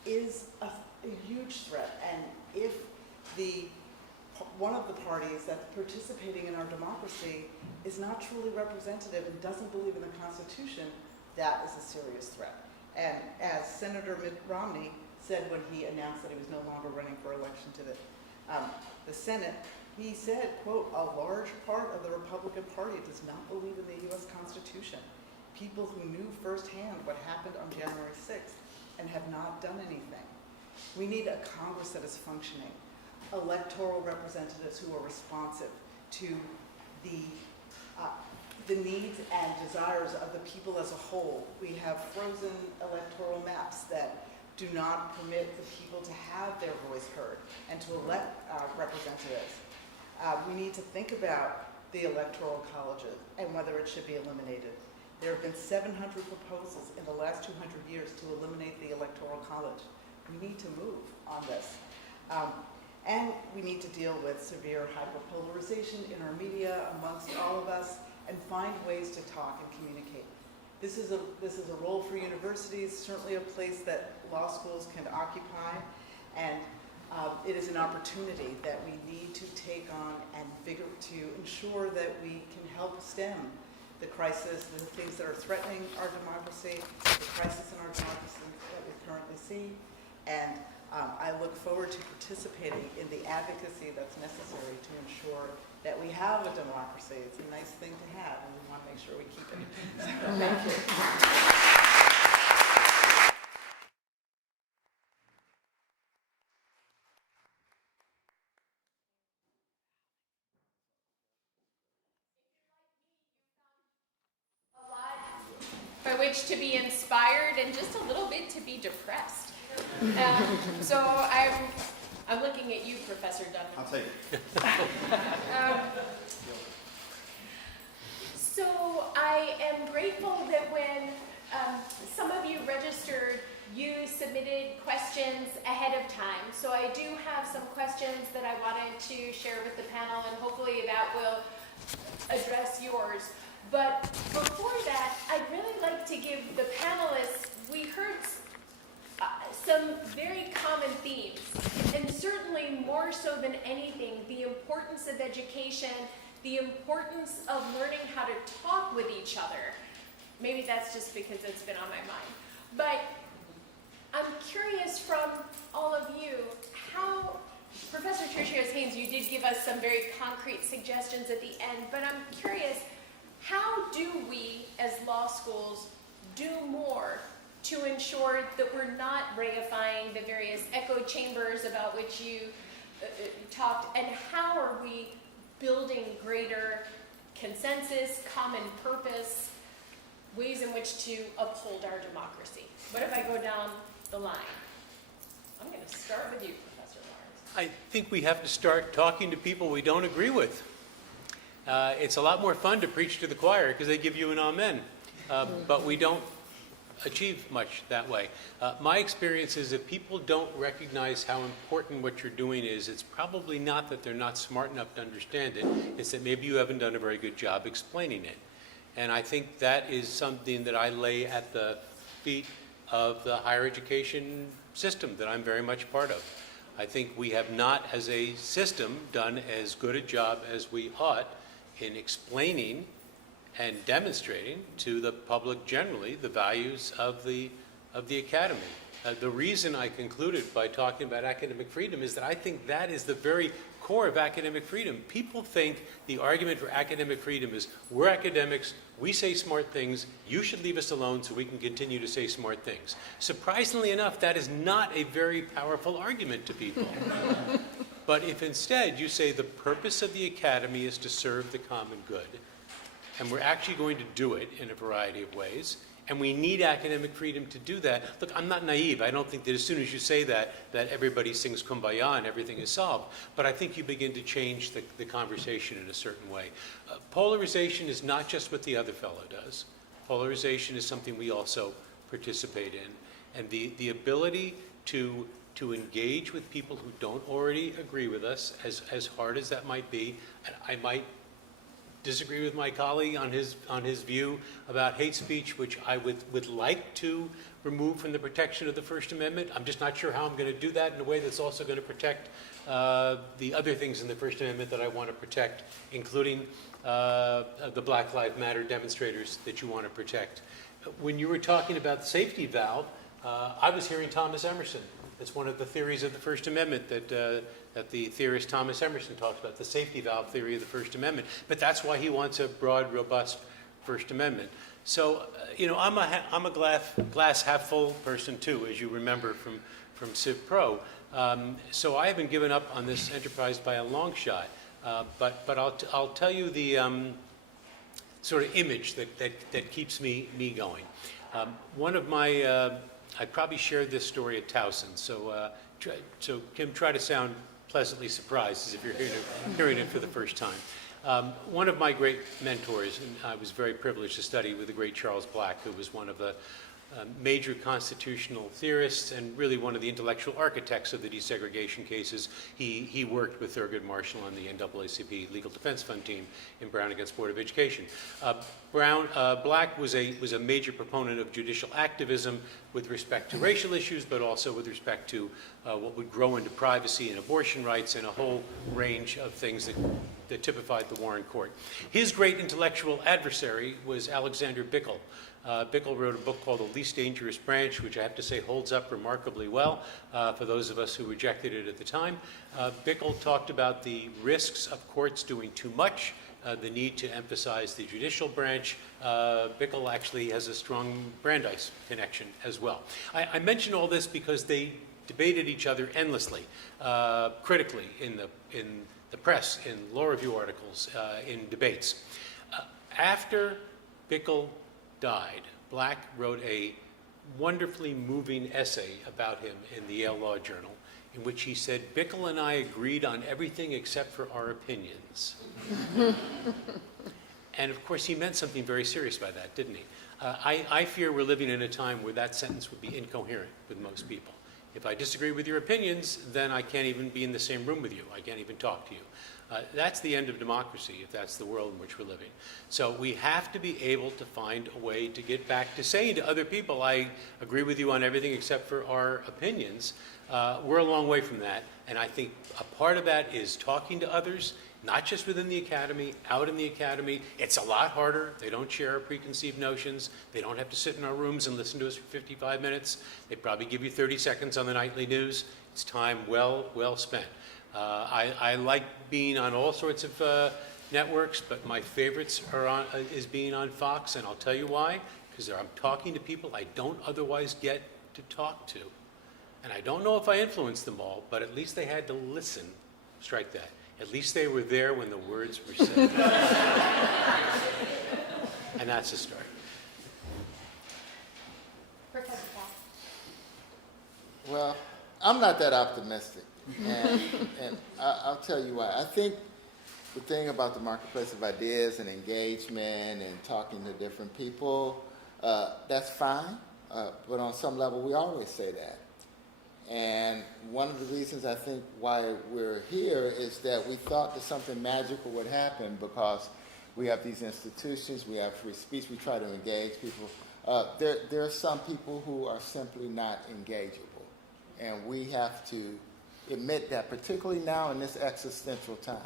is a huge threat. And if one of the parties that's participating in our democracy is not truly representative and doesn't believe in the Constitution, that is a serious threat. And as Senator Mitt Romney said when he announced that he was no longer running for election to the Senate, he said, quote, "A large part of the Republican Party does not believe in the U.S. Constitution. People who knew firsthand what happened on January 6th and have not done anything." We need a Congress that is functioning, electoral representatives who are responsive to the needs and desires of the people as a whole. We have frozen electoral maps that do not permit the people to have their voice heard and to elect representatives. We need to think about the electoral colleges and whether it should be eliminated. There have been 700 proposals in the last 200 years to eliminate the electoral college. We need to move on this. And we need to deal with severe hyperpolarization in our media amongst all of us and find ways to talk and communicate. This is a role for universities, certainly a place that law schools can occupy, and it is an opportunity that we need to take on and to ensure that we can help stem the crisis, the things that are threatening our democracy, the crisis in our democracy that we currently see. And I look forward to participating in the advocacy that's necessary to ensure that we have a democracy. It's a nice thing to have, and we want to make sure we keep it. So, thank you. By which to be inspired and just a little bit to be depressed. So I'm looking at you, Professor Dunn. I'll take it. So I am grateful that when some of you registered, you submitted questions ahead of time. So I do have some questions that I wanted to share with the panel, and hopefully that will address yours. But before that, I'd really like to give the panelists, we heard some very common themes, and certainly more so than anything, the importance of education, the importance of learning how to talk with each other. Maybe that's just because it's been on my mind. But I'm curious from all of you, how, Professor Tertius-Haynes, you did give us some very concrete suggestions at the end, but I'm curious, how do we, as law schools, do more to ensure that we're not reifying the various echo chambers about which you talked, and how are we building greater consensus, common purpose, ways in which to uphold our democracy? What if I go down the line? I'm going to start with you, Professor Lawrence. I think we have to start talking to people we don't agree with. It's a lot more fun to preach to the choir because they give you an amen, but we don't achieve much that way. My experience is if people don't recognize how important what you're doing is, it's probably not that they're not smart enough to understand it, it's that maybe you haven't done a very good job explaining it. And I think that is something that I lay at the feet of the higher education system that I'm very much part of. I think we have not, as a system, done as good a job as we ought in explaining and demonstrating to the public generally the values of the academy. The reason I concluded by talking about academic freedom is that I think that is the very core of academic freedom. People think the argument for academic freedom is, we're academics, we say smart things, you should leave us alone so we can continue to say smart things. Surprisingly enough, that is not a very powerful argument to people. But if instead you say the purpose of the academy is to serve the common good, and we're actually going to do it in a variety of ways, and we need academic freedom to do that. Look, I'm not naive. I don't think that as soon as you say that everybody sings Kumbaya and everything is solved. But I think you begin to change the conversation in a certain way. Polarization is not just what the other fellow does. Polarization is something we also participate in. And the ability to engage with people who don't already agree with us, as hard as that might be, and I might disagree with my colleague on his view about hate speech, which I would like to remove from the protection of the First Amendment. I'm just not sure how I'm going to do that in a way that's also going to protect the other things in the First Amendment that I want to protect, including the Black Lives Matter demonstrators that you want to protect. When you were talking about the safety valve, I was hearing Thomas Emerson. It's one of the theories of the First Amendment that the theorist Thomas Emerson talks about, the safety valve theory of the First Amendment. But that's why he wants a broad, robust First Amendment. So, I'm a glass half full person too, as you remember from Civ Pro. So I haven't given up on this enterprise by a long shot. But I'll tell you the sort of image that keeps me going. One of my I probably shared this story at Towson, so Kim, try to sound pleasantly surprised as if you're hearing it for the first time. One of my great mentors, and I was very privileged to study with the great Charles Black, who was one of the major constitutional theorists and really one of the intellectual architects of the desegregation cases. He worked with Thurgood Marshall on the NAACP Legal Defense Fund team in Brown against Board of Education. Black was a major proponent of judicial activism with respect to racial issues, but also with respect to what would grow into privacy and abortion rights and a whole range of things that typified the Warren Court. His great intellectual adversary was Alexander Bickel. Bickel wrote a book called The Least Dangerous Branch, which I have to say holds up remarkably well for those of us who rejected it at the time. Bickel talked about the risks of courts doing too much, the need to emphasize the judicial branch. Bickel actually has a strong Brandeis connection as well. I mention all this because they debated each other endlessly, critically in the press, in law review articles, in debates. After Bickel died, Black wrote a wonderfully moving essay about him in the Yale Law Journal, in which he said, Bickel and I agreed on everything except for our opinions. And of course, he meant something very serious by that, didn't he? I fear we're living in a time where that sentence would be incoherent with most people. If I disagree with your opinions, then I can't even be in the same room with you. I can't even talk to you. That's the end of democracy, if that's the world in which we're living. So we have to be able to find a way to get back to saying to other people, I agree with you on everything except for our opinions. We're a long way from that. And I think a part of that is talking to others, not just within the academy, out in the academy. It's a lot harder. They don't share our preconceived notions. They don't have to sit in our rooms and listen to us for 55 minutes. They probably give you 30 seconds on the nightly news. It's time well spent. I like being on all sorts of networks, but my favorites is being on Fox, and I'll tell you why. because I'm talking to people I don't otherwise get to talk to. And I don't know if I influenced them all, but at least they had to listen. Strike that. At least they were there when the words were said. And that's a start. Professor Powell. Well, I'm not that optimistic, and I'll tell you why. I think the thing about the marketplace of ideas and engagement and talking to different people, that's fine, but on some level we always say that. And one of the reasons I think why we're here is that we thought that something magical would happen because we have these institutions, we have free speech, we try to engage people. There are some people who are simply not engageable. And we have to admit that, particularly now in this existential time.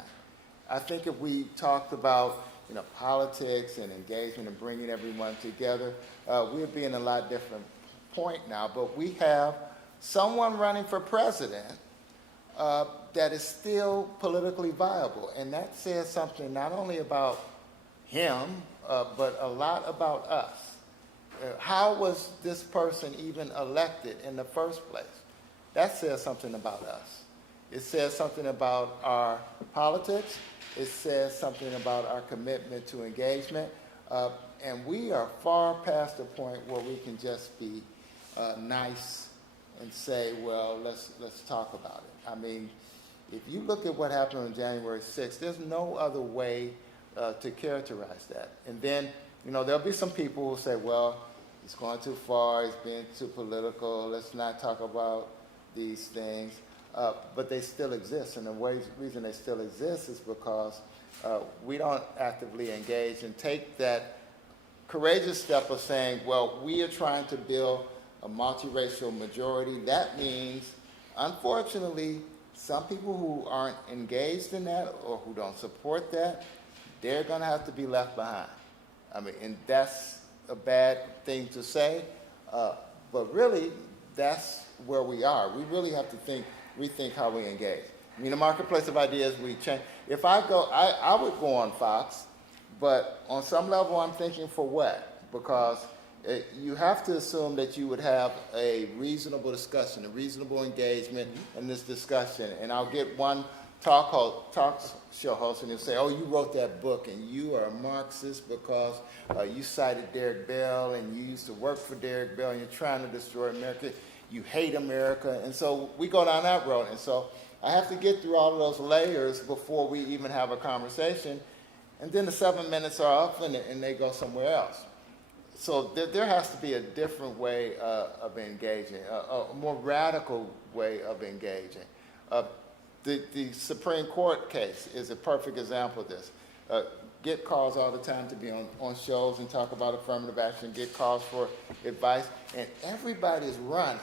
I think if we talked about politics and engagement and bringing everyone together, we'd be in a lot different point now. But we have someone running for president that is still politically viable. And that says something not only about him, but a lot about us. How was this person even elected in the first place? That says something about us. It says something about our politics. It says something about our commitment to engagement. And we are far past the point where we can just be nice and say, well, let's talk about it. I mean, if you look at what happened on January 6th, there's no other way to characterize that. And then, there'll be some people who say, well, he's going too far, he's being too political, let's not talk about these things. But they still exist, and the reason they still exist is because we don't actively engage and take that courageous step of saying, well, we are trying to build a multiracial majority. That means, unfortunately, some people who aren't engaged in that or who don't support that, they're going to have to be left behind. I mean, and that's a bad thing to say, but really, that's where we are. We really have to rethink how we engage. I mean, the marketplace of ideas, we change. If I go, I would go on Fox, but on some level I'm thinking for what? Because you have to assume that you would have a reasonable discussion, a reasonable engagement in this discussion. And I'll get one talk show host and he'll say, oh, you wrote that book and you are a Marxist because you cited Derrick Bell and you used to work for Derrick Bell and you're trying to destroy America. You hate America. And so we go down that road. And so I have to get through all of those layers before we even have a conversation. And then the 7 minutes are up and they go somewhere else. So there has to be a different way of engaging, a more radical way of engaging. The Supreme Court case is a perfect example of this. Get calls all the time to be on shows and talk about affirmative action, get calls for advice, and everybody is running.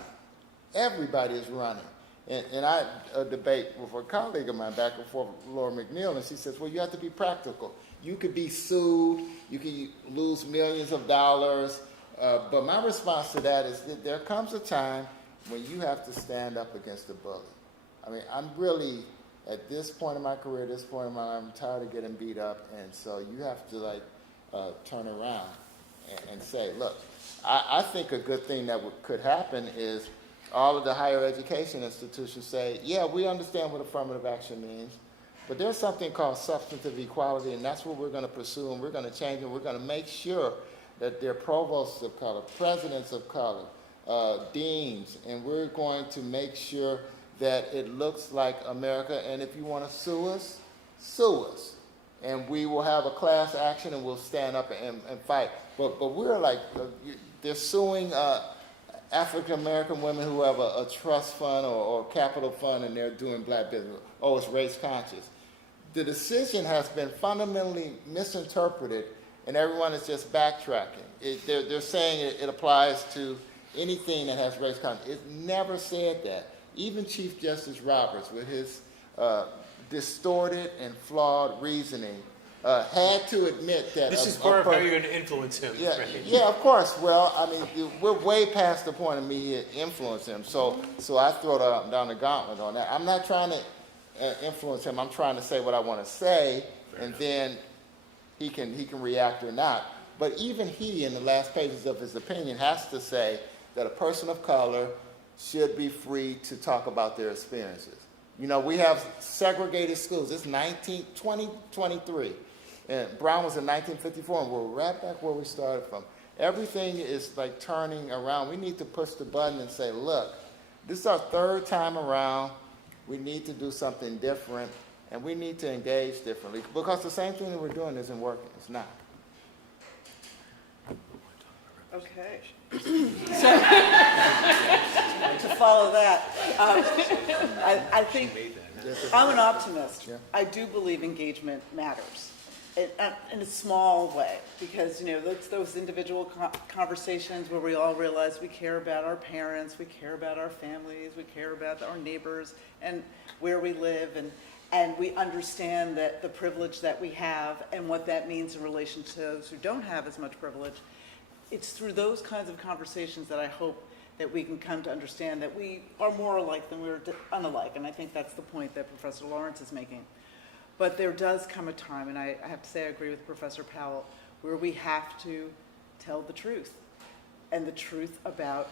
Everybody is running. And I debate with a colleague of mine back and forth, Laura McNeil, and she says, well, you have to be practical. You could be sued, you could lose millions of dollars, but my response to that is that there comes a time when you have to stand up against the bully. I mean, I'm really, at this point in my career, this point in my life, I'm tired of getting beat up, and so you have to turn around and say, look, I think a good thing that could happen is all of the higher education institutions say, yeah, we understand what affirmative action means, but there's something called substantive equality, and that's what we're going to pursue, and we're going to change, and we're going to make sure that there are provosts of color, presidents of color, deans, and we're going to make sure that it looks like America, and if you want to sue us, sue us. And we will have a class action, and we'll stand up and fight. But we're like, they're suing African-American women who have a trust fund or capital fund, and they're doing black business. Oh, it's race conscious. The decision has been fundamentally misinterpreted, and everyone is just backtracking. They're saying it applies to anything that has race conscious. It never said that. Even Chief Justice Roberts, with his distorted and flawed reasoning, had to admit that... This is part of how you're going to influence him. Yeah, right? yeah, of course. Well, I mean, we're way past the point of me influencing him, so I throw down the gauntlet on that. I'm not trying to influence him. I'm trying to say what I want to say, and then he can react or not. But even he, in the last pages of his opinion, has to say that a person of color should be free to talk about their experiences. You know, we have segregated schools. It's 2023. And Brown was in 1954, and we're right back where we started from. Everything is like turning around. We need to push the button and say, look, this is our third time around. We need to do something different, and we need to engage differently, because the same thing that we're doing isn't working. It's not. Okay. To follow that, I think I'm an optimist. Yeah. I do believe engagement matters in a small way, because, you know, those individual conversations where we all realize we care about our parents, we care about our families, we care about our neighbors and where we live, and we understand that the privilege that we have and what that means in relation to those who don't have as much privilege. It's through those kinds of conversations that I hope that we can come to understand that we are more alike than we're unalike. And I think that's the point that Professor Lawrence is making. But there does come a time, and I have to say I agree with Professor Powell, where we have to tell the truth, and the truth about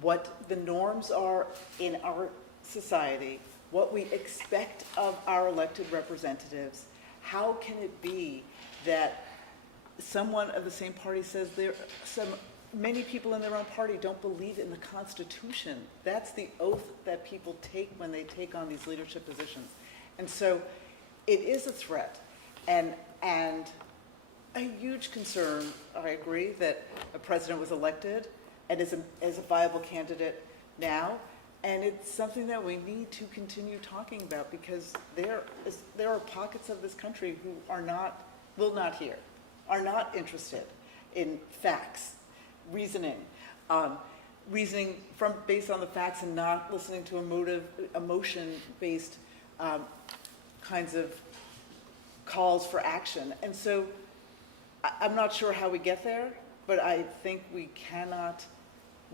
what the norms are in our society, what we expect of our elected representatives. How can it be that someone of the same party says many people in their own party don't believe in the Constitution? That's the oath that people take when they take on these leadership positions. And so it is a threat and a huge concern. I agree that a president was elected and is a viable candidate now, and it's something that we need to continue talking about, because there are pockets of this country who will not hear, are not interested in facts, reasoning based on the facts, and not listening to emotion-based kinds of calls for action. And so I'm not sure how we get there, but I think we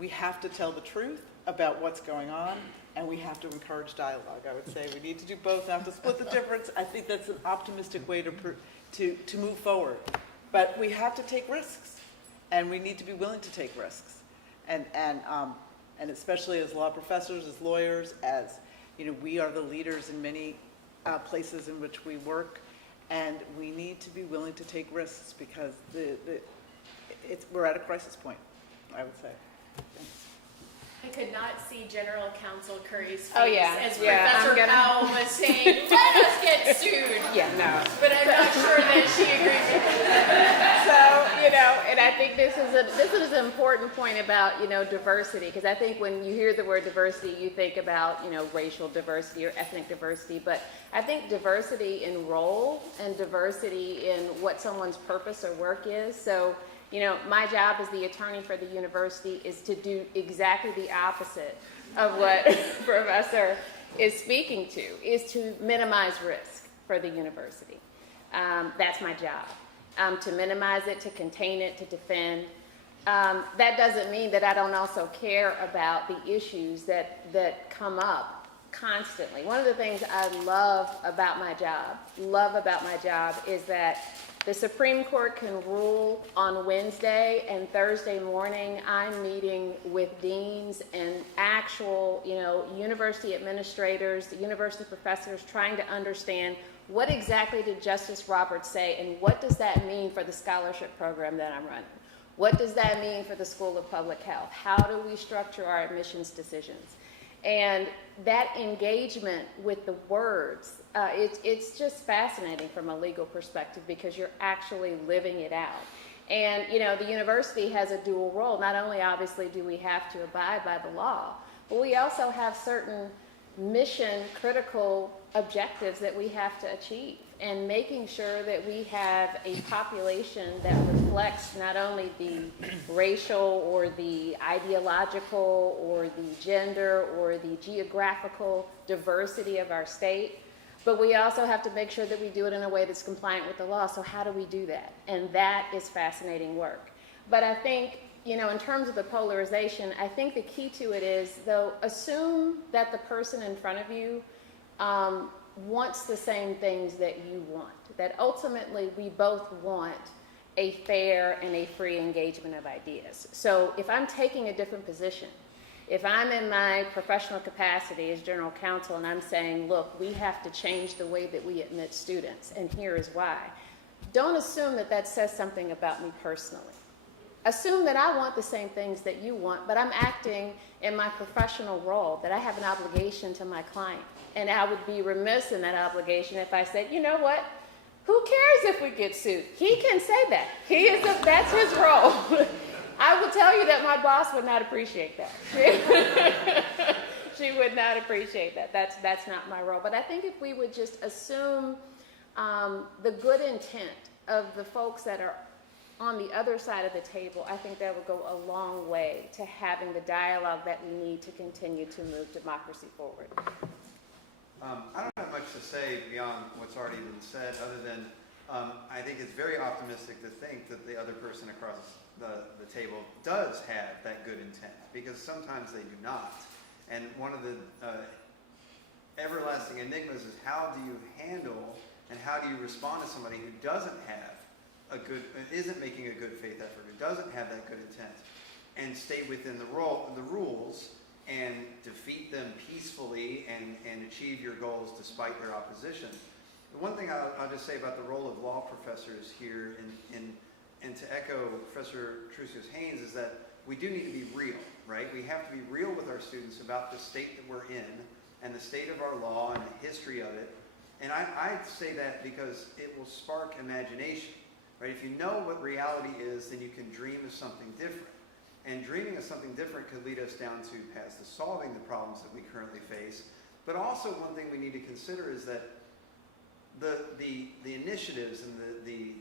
have to tell the truth about what's going on, and we have to encourage dialogue. I would say we need to do both, not to split the difference. I think that's an optimistic way to move forward. But we have to take risks, and we need to be willing to take risks. And especially as law professors, as lawyers, as, you know, we are the leaders in many places in which we work, and we need to be willing to take risks, because we're at a crisis point, I would say. I could not see General Counsel Curry's face Oh, yeah. as Yeah, Professor Powell was saying, let us get sued. Yeah, no. But I'm not sure that she agrees with me. So, you know, and I think this is an important point about, you know, diversity, because I think when you hear the word diversity, you think about, you know, racial diversity or ethnic diversity, but I think diversity in role and diversity in what someone's purpose or work is. So, you know, my job as the attorney for the university is to do exactly the opposite of what Professor is speaking to, is to minimize risk for the university. That's my job, to minimize it, to contain it, to defend. That doesn't mean that I don't also care about the issues that come up constantly. One of the things I love about my job is that the Supreme Court can rule on Wednesday, and Thursday morning I'm meeting with deans and actual, you know, university administrators, university professors, trying to understand what exactly did Justice Roberts say, and what does that mean for the scholarship program that I'm running? What does that mean for the School of Public Health? How do we structure our admissions decisions? And that engagement with the words, it's just fascinating from a legal perspective, because you're actually living it out. And, you know, the university has a dual role. Not only, obviously, do we have to abide by the law, but we also have certain mission critical objectives that we have to achieve, and making sure that we have a population that reflects not only the racial or the ideological or the gender or the geographical diversity of our state, but we also have to make sure that we do it in a way that's compliant with the law. So how do we do that? And that is fascinating work. But I think, you know, in terms of the polarization, I think the key to it is, though, assume that the person in front of you wants the same things that you want, that ultimately we both want a fair and a free engagement of ideas. So if I'm taking a different position, if I'm in my professional capacity as general counsel and I'm saying, look, we have to change the way that we admit students, and here is why, don't assume that that says something about me personally. Assume that I want the same things that you want, but I'm acting in my professional role, that I have an obligation to my client. And I would be remiss in that obligation if I said, you know what? Who cares if we get sued? He can say that. That's his role. I will tell you that my boss would not appreciate that. She would not appreciate that. That's not my role. But I think if we would just assume the good intent of the folks that are on the other side of the table, I think that would go a long way to having the dialogue that we need to continue to move democracy forward. I don't have much to say beyond what's already been said, other than I think it's very optimistic to think that the other person across the table does have that good intent, because sometimes they do not. And one of the everlasting enigmas is, how do you handle and how do you respond to somebody who doesn't have isn't making a good faith effort, who doesn't have that good intent, and stay within the rules and defeat them peacefully and achieve your goals despite their opposition. The one thing I'll just say about the role of law professors here, and to echo Professor Trucios-Haynes, is that we do need to be real, right? We have to be real with our students about the state that we're in and the state of our law and the history of it. And I say that because it will spark imagination, right? If you know what reality is, then you can dream of something different. And dreaming of something different could lead us down to paths to solving the problems that we currently face. But also, one thing we need to consider is that the initiatives and the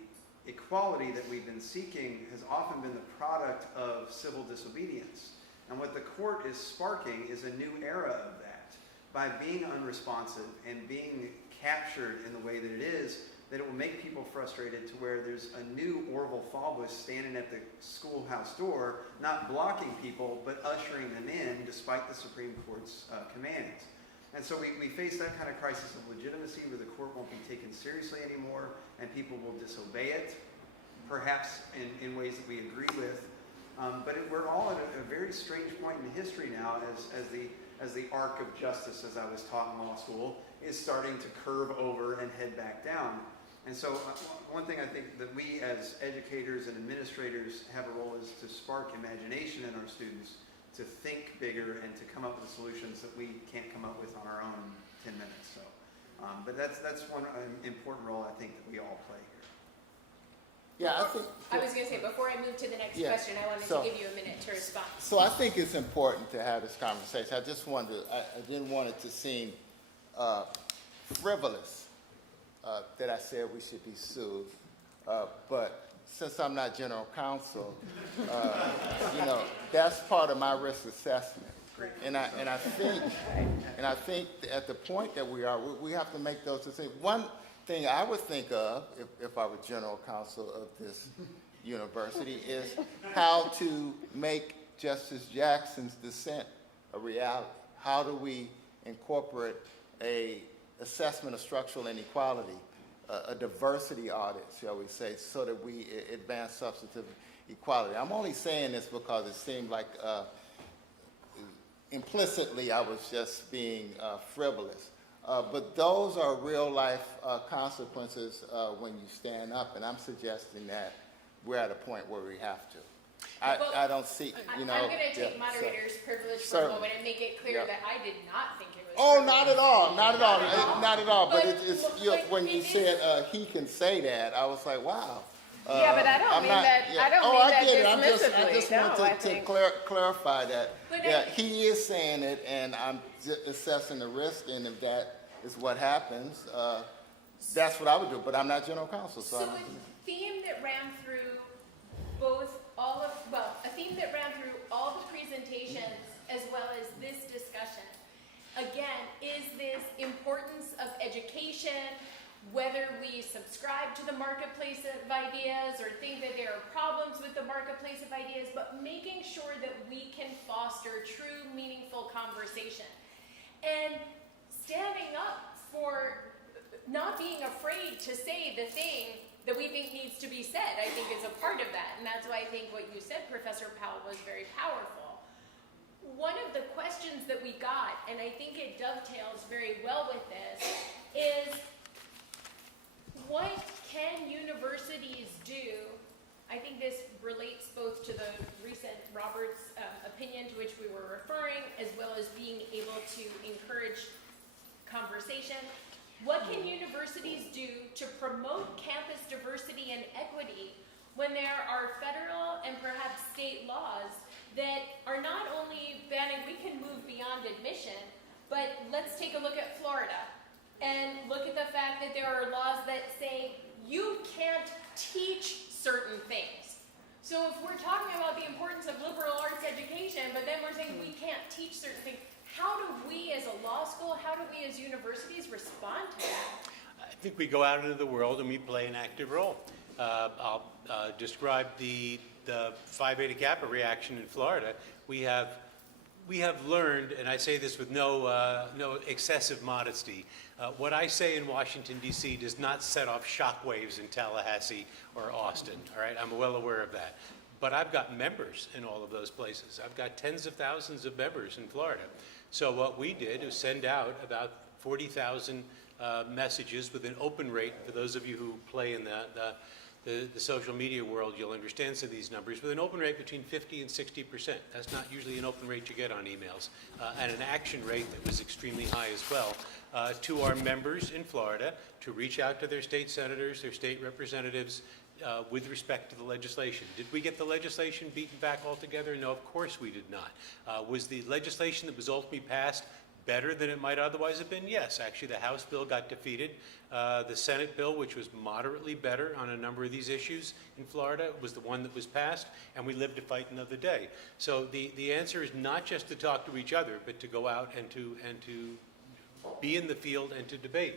equality that we've been seeking has often been the product of civil disobedience. And what the court is sparking is a new era of that. By being unresponsive and being captured in the way that it is, that it will make people frustrated to where there's a new Orville Faubus standing at the schoolhouse door, not blocking people, but ushering them in despite the Supreme Court's commands. And so we face that kind of crisis of legitimacy where the court won't be taken seriously anymore and people will disobey it, perhaps in ways that we agree with. But we're all at a very strange point in history now as the arc of justice, as I was taught in law school, is starting to curve over and head back down. And so one thing I think that we as educators and administrators have a role is to spark imagination in our students, to think bigger and to come up with solutions that we can't come up with on our own in 10 minutes. So, but that's one important role I think that we all play here. Yeah, I think. I was going to say, before I move to the next question, I wanted to give you a minute to respond. So I think it's important to have this conversation. I just wanted to, I didn't want it to seem frivolous that I said we should be sued, but since I'm not general counsel, that's part of my risk assessment. And I think at the point that we are, we have to make those decisions. One thing I would think of if I were general counsel of this university is how to make Justice Jackson's dissent a reality. How do we incorporate a assessment of structural inequality, a diversity audit, shall we say, so that we advance substantive equality. I'm only saying this because it seemed like implicitly I was just being frivolous. But those are real life consequences when you stand up, and I'm suggesting that we're at a point where we have to. I don't see, I'm going to take moderator's privilege for a moment and make it clear that I did not think it was Oh, frivolous. not at all, not at all, not at all. But But when you said he can say that, I was like, wow. Yeah, but I don't mean that. I don't mean that dismissively. I just want to clarify that. He is saying it, and I'm assessing the risk, and if that is what happens, that's what I would do. But I'm not general counsel, so. So a theme that ran through all the presentations as well as this discussion, again, is this importance of education, whether we subscribe to the marketplace of ideas or think that there are problems with the marketplace of ideas, but making sure that we can foster true, meaningful conversation. And standing up for not being afraid to say the thing that we think needs to be said, I think, is a part of that. And that's why I think what you said, Professor Powell, was very powerful. One of the questions that we got, and I think it dovetails very well with this, is what can universities do? I think this relates both to the recent Roberts opinion to which we were referring, as well as being able to encourage conversation. What can universities do to promote campus diversity and equity when there are federal and perhaps state laws that are not only banning, we can move beyond admission, but let's take a look at Florida and look at the fact that there are laws that say you can't teach certain things. So if we're talking about the importance of liberal arts education, but then we're saying we can't teach certain things, how do we as a law school, how do we as universities respond to that? I think we go out into the world and we play an active role. I'll describe the Phi Beta Kappa reaction in Florida. We have learned, and I say this with no excessive modesty, what I say in Washington, D.C. does not set off shockwaves in Tallahassee or Austin, all right? I'm well aware of that. But I've got members in all of those places. I've got tens of thousands of members in Florida. So what we did was send out about 40,000 messages with an open rate. For those of you who play in the social media world, you'll understand some of these numbers, with an open rate between 50 and 60%. That's not usually an open rate you get on emails. And an action rate that was extremely high as well, to our members in Florida to reach out to their state senators, their state representatives, with respect to the legislation. Did we get the legislation beaten back altogether? No, of course we did not. Was the legislation that was ultimately passed better than it might otherwise have been? Yes, actually the House bill got defeated. The Senate bill, which was moderately better on a number of these issues in Florida, was the one that was passed, and we lived to fight another day. So the answer is not just to talk to each other, but to go out and to be in the field and to debate.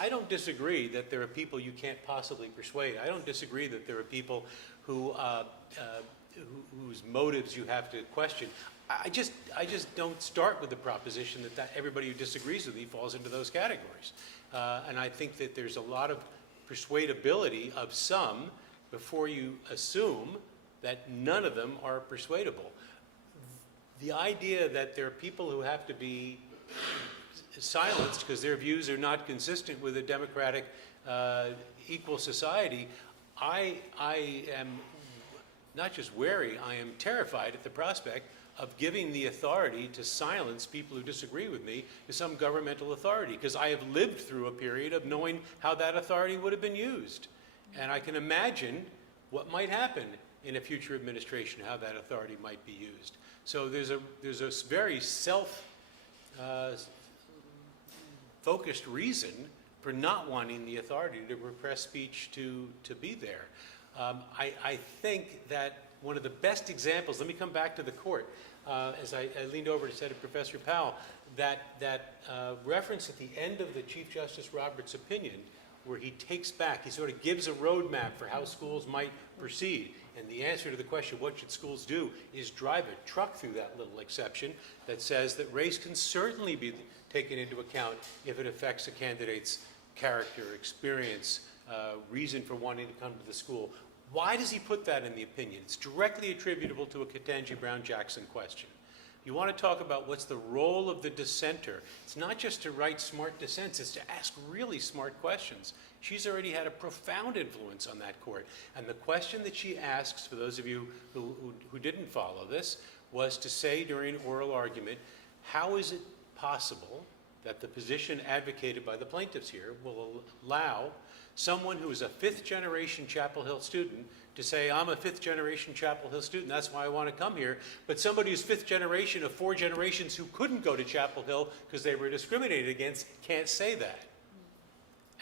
I don't disagree that there are people you can't possibly persuade. I don't disagree that there are people whose motives you have to question. I just don't start with the proposition that everybody who disagrees with me falls into those categories. And I think that there's a lot of persuadability of some before you assume that none of them are persuadable. The idea that there are people who have to be silenced because their views are not consistent with a democratic, equal society, I am not just wary, I am terrified at the prospect of giving the authority to silence people who disagree with me to some governmental authority, because I have lived through a period of knowing how that authority would have been used. And I can imagine what might happen in a future administration, how that authority might be used. So there's a very focused reason for not wanting the authority to repress speech to be there. I think that one of the best examples, let me come back to the court, as I leaned over and said to Professor Powell, that reference at the end of the Chief Justice Roberts' opinion, where he takes back, he sort of gives a roadmap for how schools might proceed. And the answer to the question, what should schools do, is drive a truck through that little exception that says that race can certainly be taken into account if it affects a candidate's character, experience, reason for wanting to come to the school. Why does he put that in the opinion? It's directly attributable to a Ketanji Brown-Jackson question. You want to talk about what's the role of the dissenter. It's not just to write smart dissents, it's to ask really smart questions. She's already had a profound influence on that court. And the question that she asks, for those of you who didn't follow this, was to say during oral argument, how is it possible that the position advocated by the plaintiffs here will allow someone who is a fifth-generation Chapel Hill student to say, I'm a fifth-generation Chapel Hill student, that's why I want to come here, but somebody who's fifth generation of 4 generations who couldn't go to Chapel Hill because they were discriminated against can't say that.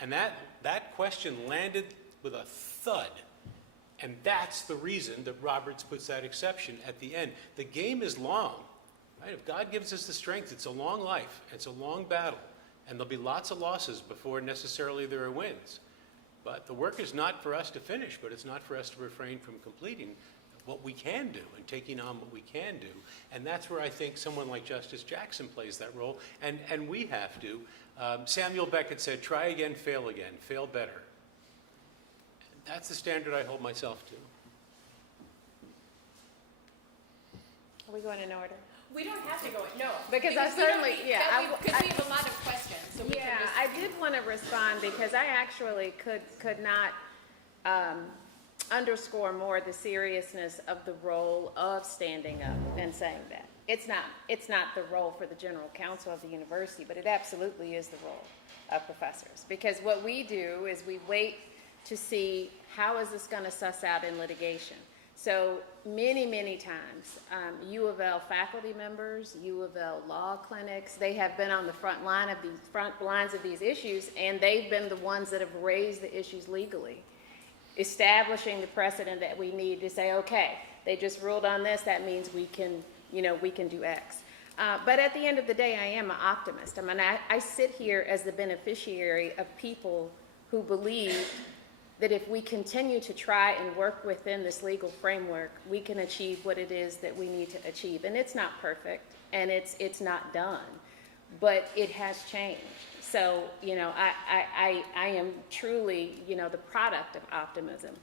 And that question landed with a thud. And that's the reason that Roberts puts that exception at the end. The game is long. Right? If God gives us the strength, it's a long life. It's a long battle. And there'll be lots of losses before necessarily there are wins. But the work is not for us to finish, but it's not for us to refrain from completing what we can do and taking on what we can do. And that's where I think someone like Justice Jackson plays that role, and we have to. Samuel Beckett said, try again, fail better. That's the standard I hold myself to. Are we going in order? We don't have to go, no. Because I we don't certainly- need- yeah, that I- because we have a lot of questions, so we Yeah, can just. I did want to respond because I actually could not underscore more the seriousness of the role of standing up and saying that. It's not the role for the general counsel of the university, but it absolutely is the role of professors. Because what we do is we wait to see how is this going to suss out in litigation. So many times, UofL faculty members, UofL law clinics, they have been on the front lines of these issues, and they've been the ones that have raised the issues legally, establishing the precedent that we need to say, okay, they just ruled on this, that means we can do X. But at the end of the day, I am an optimist. I mean, I sit here as the beneficiary of people who believe that if we continue to try and work within this legal framework, we can achieve what it is that we need to achieve. And it's not perfect, and it's not done, but it has changed. So, I am truly, the product of optimism.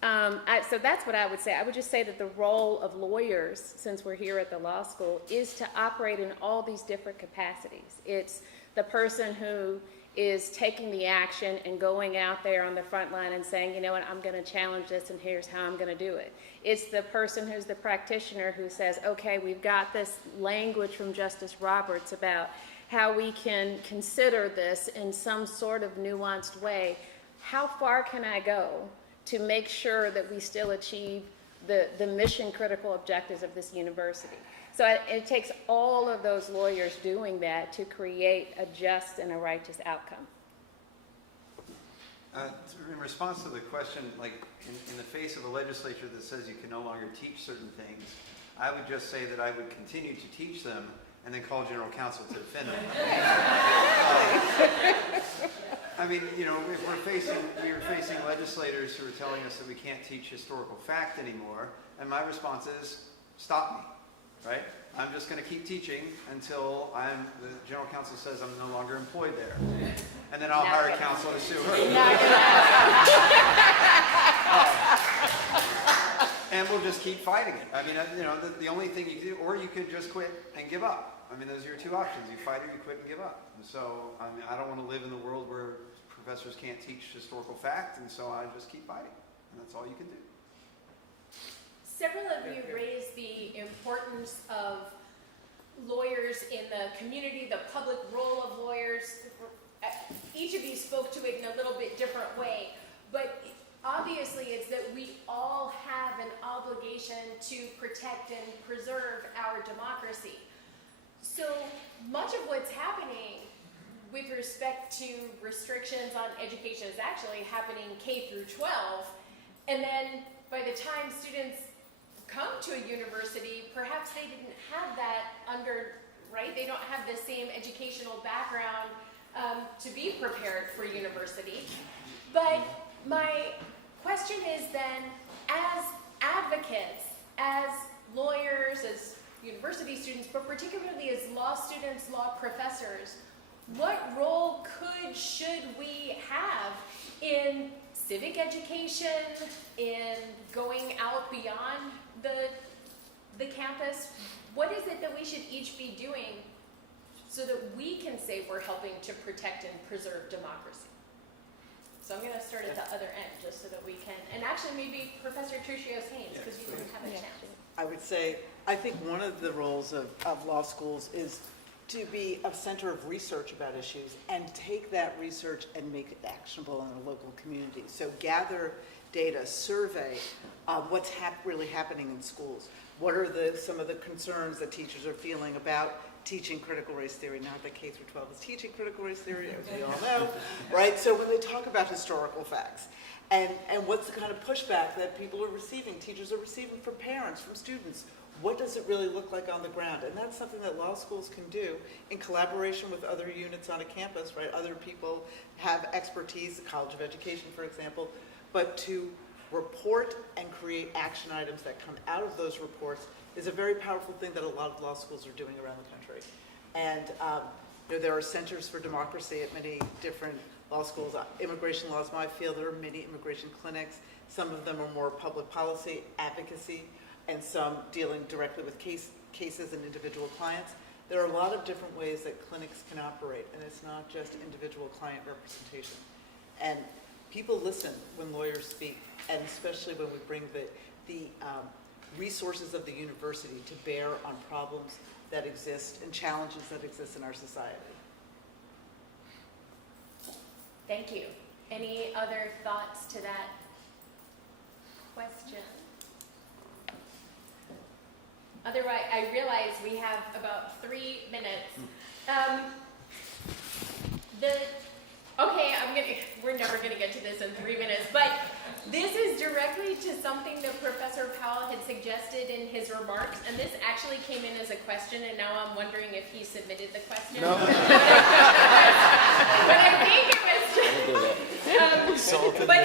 So that's what I would say. I would just say that the role of lawyers, since we're here at the law school, is to operate in all these different capacities. It's the person who is taking the action and going out there on the front line and saying, you know what, I'm going to challenge this and here's how I'm going to do it. It's the person who's the practitioner who says, okay, we've got this language from Justice Roberts about how we can consider this in some sort of nuanced way. How far can I go to make sure that we still achieve the mission critical objectives of this university? So it takes all of those lawyers doing that to create a just and a righteous outcome. In response to the question, like in the face of a legislature that says you can no longer teach certain things, I would just say that I would continue to teach them and then call general counsel to defend them. I mean, if we are facing legislators who are telling us that we can't teach historical fact anymore, and my response is, stop me. Right? I'm just going to keep teaching until the general counsel says I'm no longer employed there. And then I'll hire counsel to sue her. And we'll just keep fighting it. I mean, the only thing you can do, or you could just quit and give up. I mean, those are your two options. You fight or you quit and give up. And so, I don't want to live in the world where professors can't teach historical fact, and so I just keep fighting. And that's all you can do. Several of you raised the importance of lawyers in the community, the public role of lawyers. Each of you spoke to it in a little bit different way, but obviously it's that we all have an obligation to protect and preserve our democracy. So much of what's happening with respect to restrictions on education is actually happening K through 12, and then by the time students come to a university, perhaps they didn't have that right? They don't have the same educational background to be prepared for university. But my question is then, as advocates, as lawyers, as university students, but particularly as law students, law professors, what role should we have in civic education, in going out beyond the campus? What is it that we should each be doing so that we can say we're helping to protect and preserve democracy? So I'm going to start at the other end just so that we can, and actually maybe Professor Trucios-Haynes, because you didn't have a chance. I would say, I think one of the roles of law schools is to be a center of research about issues and take that research and make it actionable in a local community. So gather data, survey what's really happening in schools. What are some of the concerns that teachers are feeling about teaching critical race theory? Not that K through 12 is teaching critical race theory, as we all know, right? So when they talk about historical facts, and what's the kind of pushback that people are receiving, teachers are receiving from parents, from students, what does it really look like on the ground? And that's something that law schools can do in collaboration with other units on a campus, right? Other people have expertise, the College of Education, for example, but to report and create action items that come out of those reports is a very powerful thing that a lot of law schools are doing around the country. And there are centers for democracy at many different law schools. Immigration law is my field. There are many immigration clinics. Some of them are more public policy, advocacy, and some dealing directly with cases and individual clients. There are a lot of different ways that clinics can operate, and it's not just individual client representation. And people listen when lawyers speak, and especially when we bring the resources of the university to bear on problems that exist and challenges that exist in our society. Thank you. Any other thoughts to that question? Otherwise, I realize we have about 3 minutes. We're never gonna get to this in 3 minutes, but this is directly to something that Professor Powell had suggested in his remarks, and this actually came in as a question, and now I'm wondering if he submitted the question. No. But I think it was, but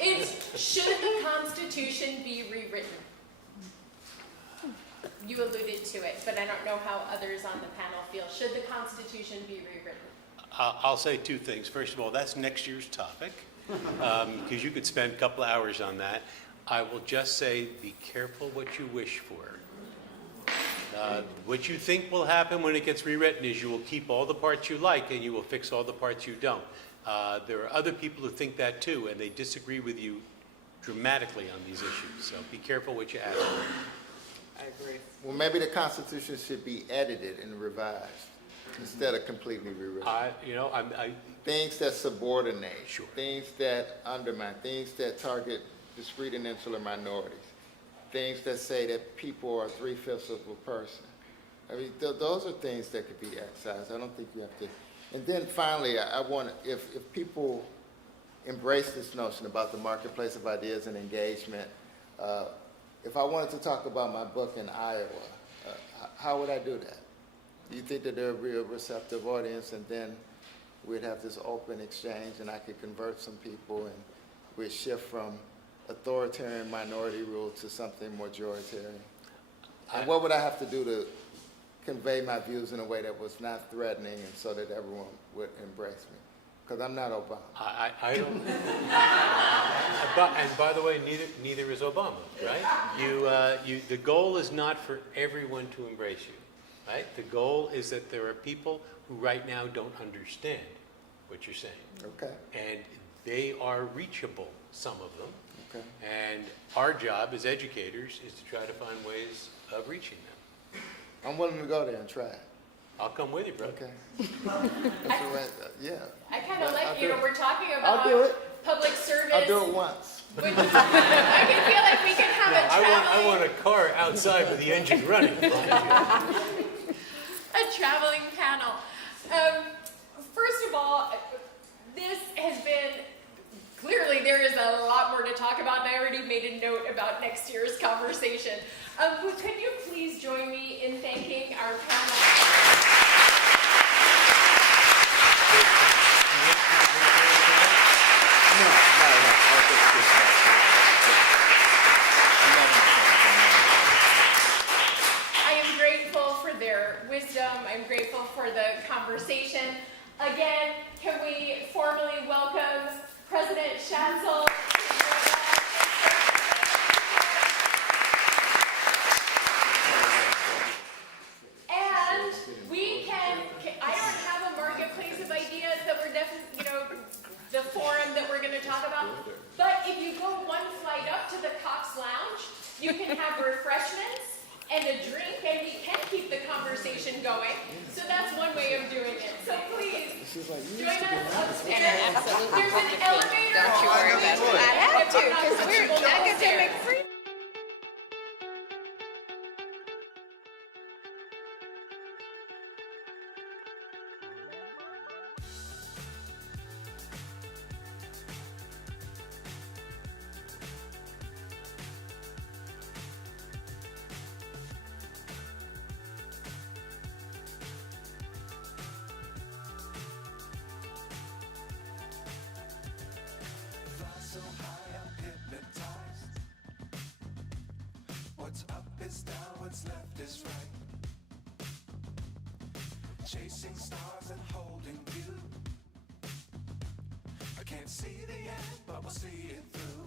it's, should the Constitution be rewritten? You alluded to it, but I don't know how others on the panel feel. Should the Constitution be rewritten? I'll say two things. First of all, that's next year's topic, because you could spend a couple hours on that. I will just say, be careful what you wish for. What you think will happen when it gets rewritten is you will keep all the parts you like and you will fix all the parts you don't. There are other people who think that too, and they disagree with you dramatically on these issues. So be careful what you ask for. I agree. Well, maybe the Constitution should be edited and revised instead of completely rewritten. Things that subordinate, Sure. things that undermine, things that target discrete and insular minorities, things that say that people are 3/5 of a person. I mean, those are things that could be excised. I don't think you have to. And then finally, I want, if people embrace this notion about the marketplace of ideas and engagement, if I wanted to talk about my book in Iowa, how would I do that? Do you think that there would be a receptive audience, and then we'd have this open exchange and I could convert some people and we'd shift from authoritarian minority rule to something majoritarian? And what would I have to do to convey my views in a way that was not threatening and so that everyone would embrace me? Because I'm not Obama. I don't. And by the way, neither is Obama, right? The goal is not for everyone to embrace you, right? The goal is that there are people who right now don't understand what you're saying. Okay. And they are reachable, some of them. Okay. And our job as educators is to try to find ways of reaching them. I'm willing to go there and try it. I'll come with you, bro. Okay. That's the way, yeah. I kind of I'll like, do it. we're talking I'll do about it. public service. I'll do it once. I can feel like we can have a I traveling, want a car outside with the engine running. a traveling panel. First of all, this has been, clearly there is a lot more to talk about, and I already made a note about next year's conversation. Could you please join me in thanking our panel? I am grateful for their wisdom. I'm grateful for the conversation. Again, can we formally welcome President Schatzel? And we can, I don't have a marketplace of ideas that we're definitely, the forum that we're going to talk about. But if you go one flight up to the Cox Lounge, you can have refreshments and a drink, and we can keep the conversation going. So that's one way of doing it. So please, join us upstairs. There's an elevator. Don't you worry about it. I have to, because we're academic free. What's up is down, what's left is right. Chasing stars and holding you. Can't see the end, but we'll see it through.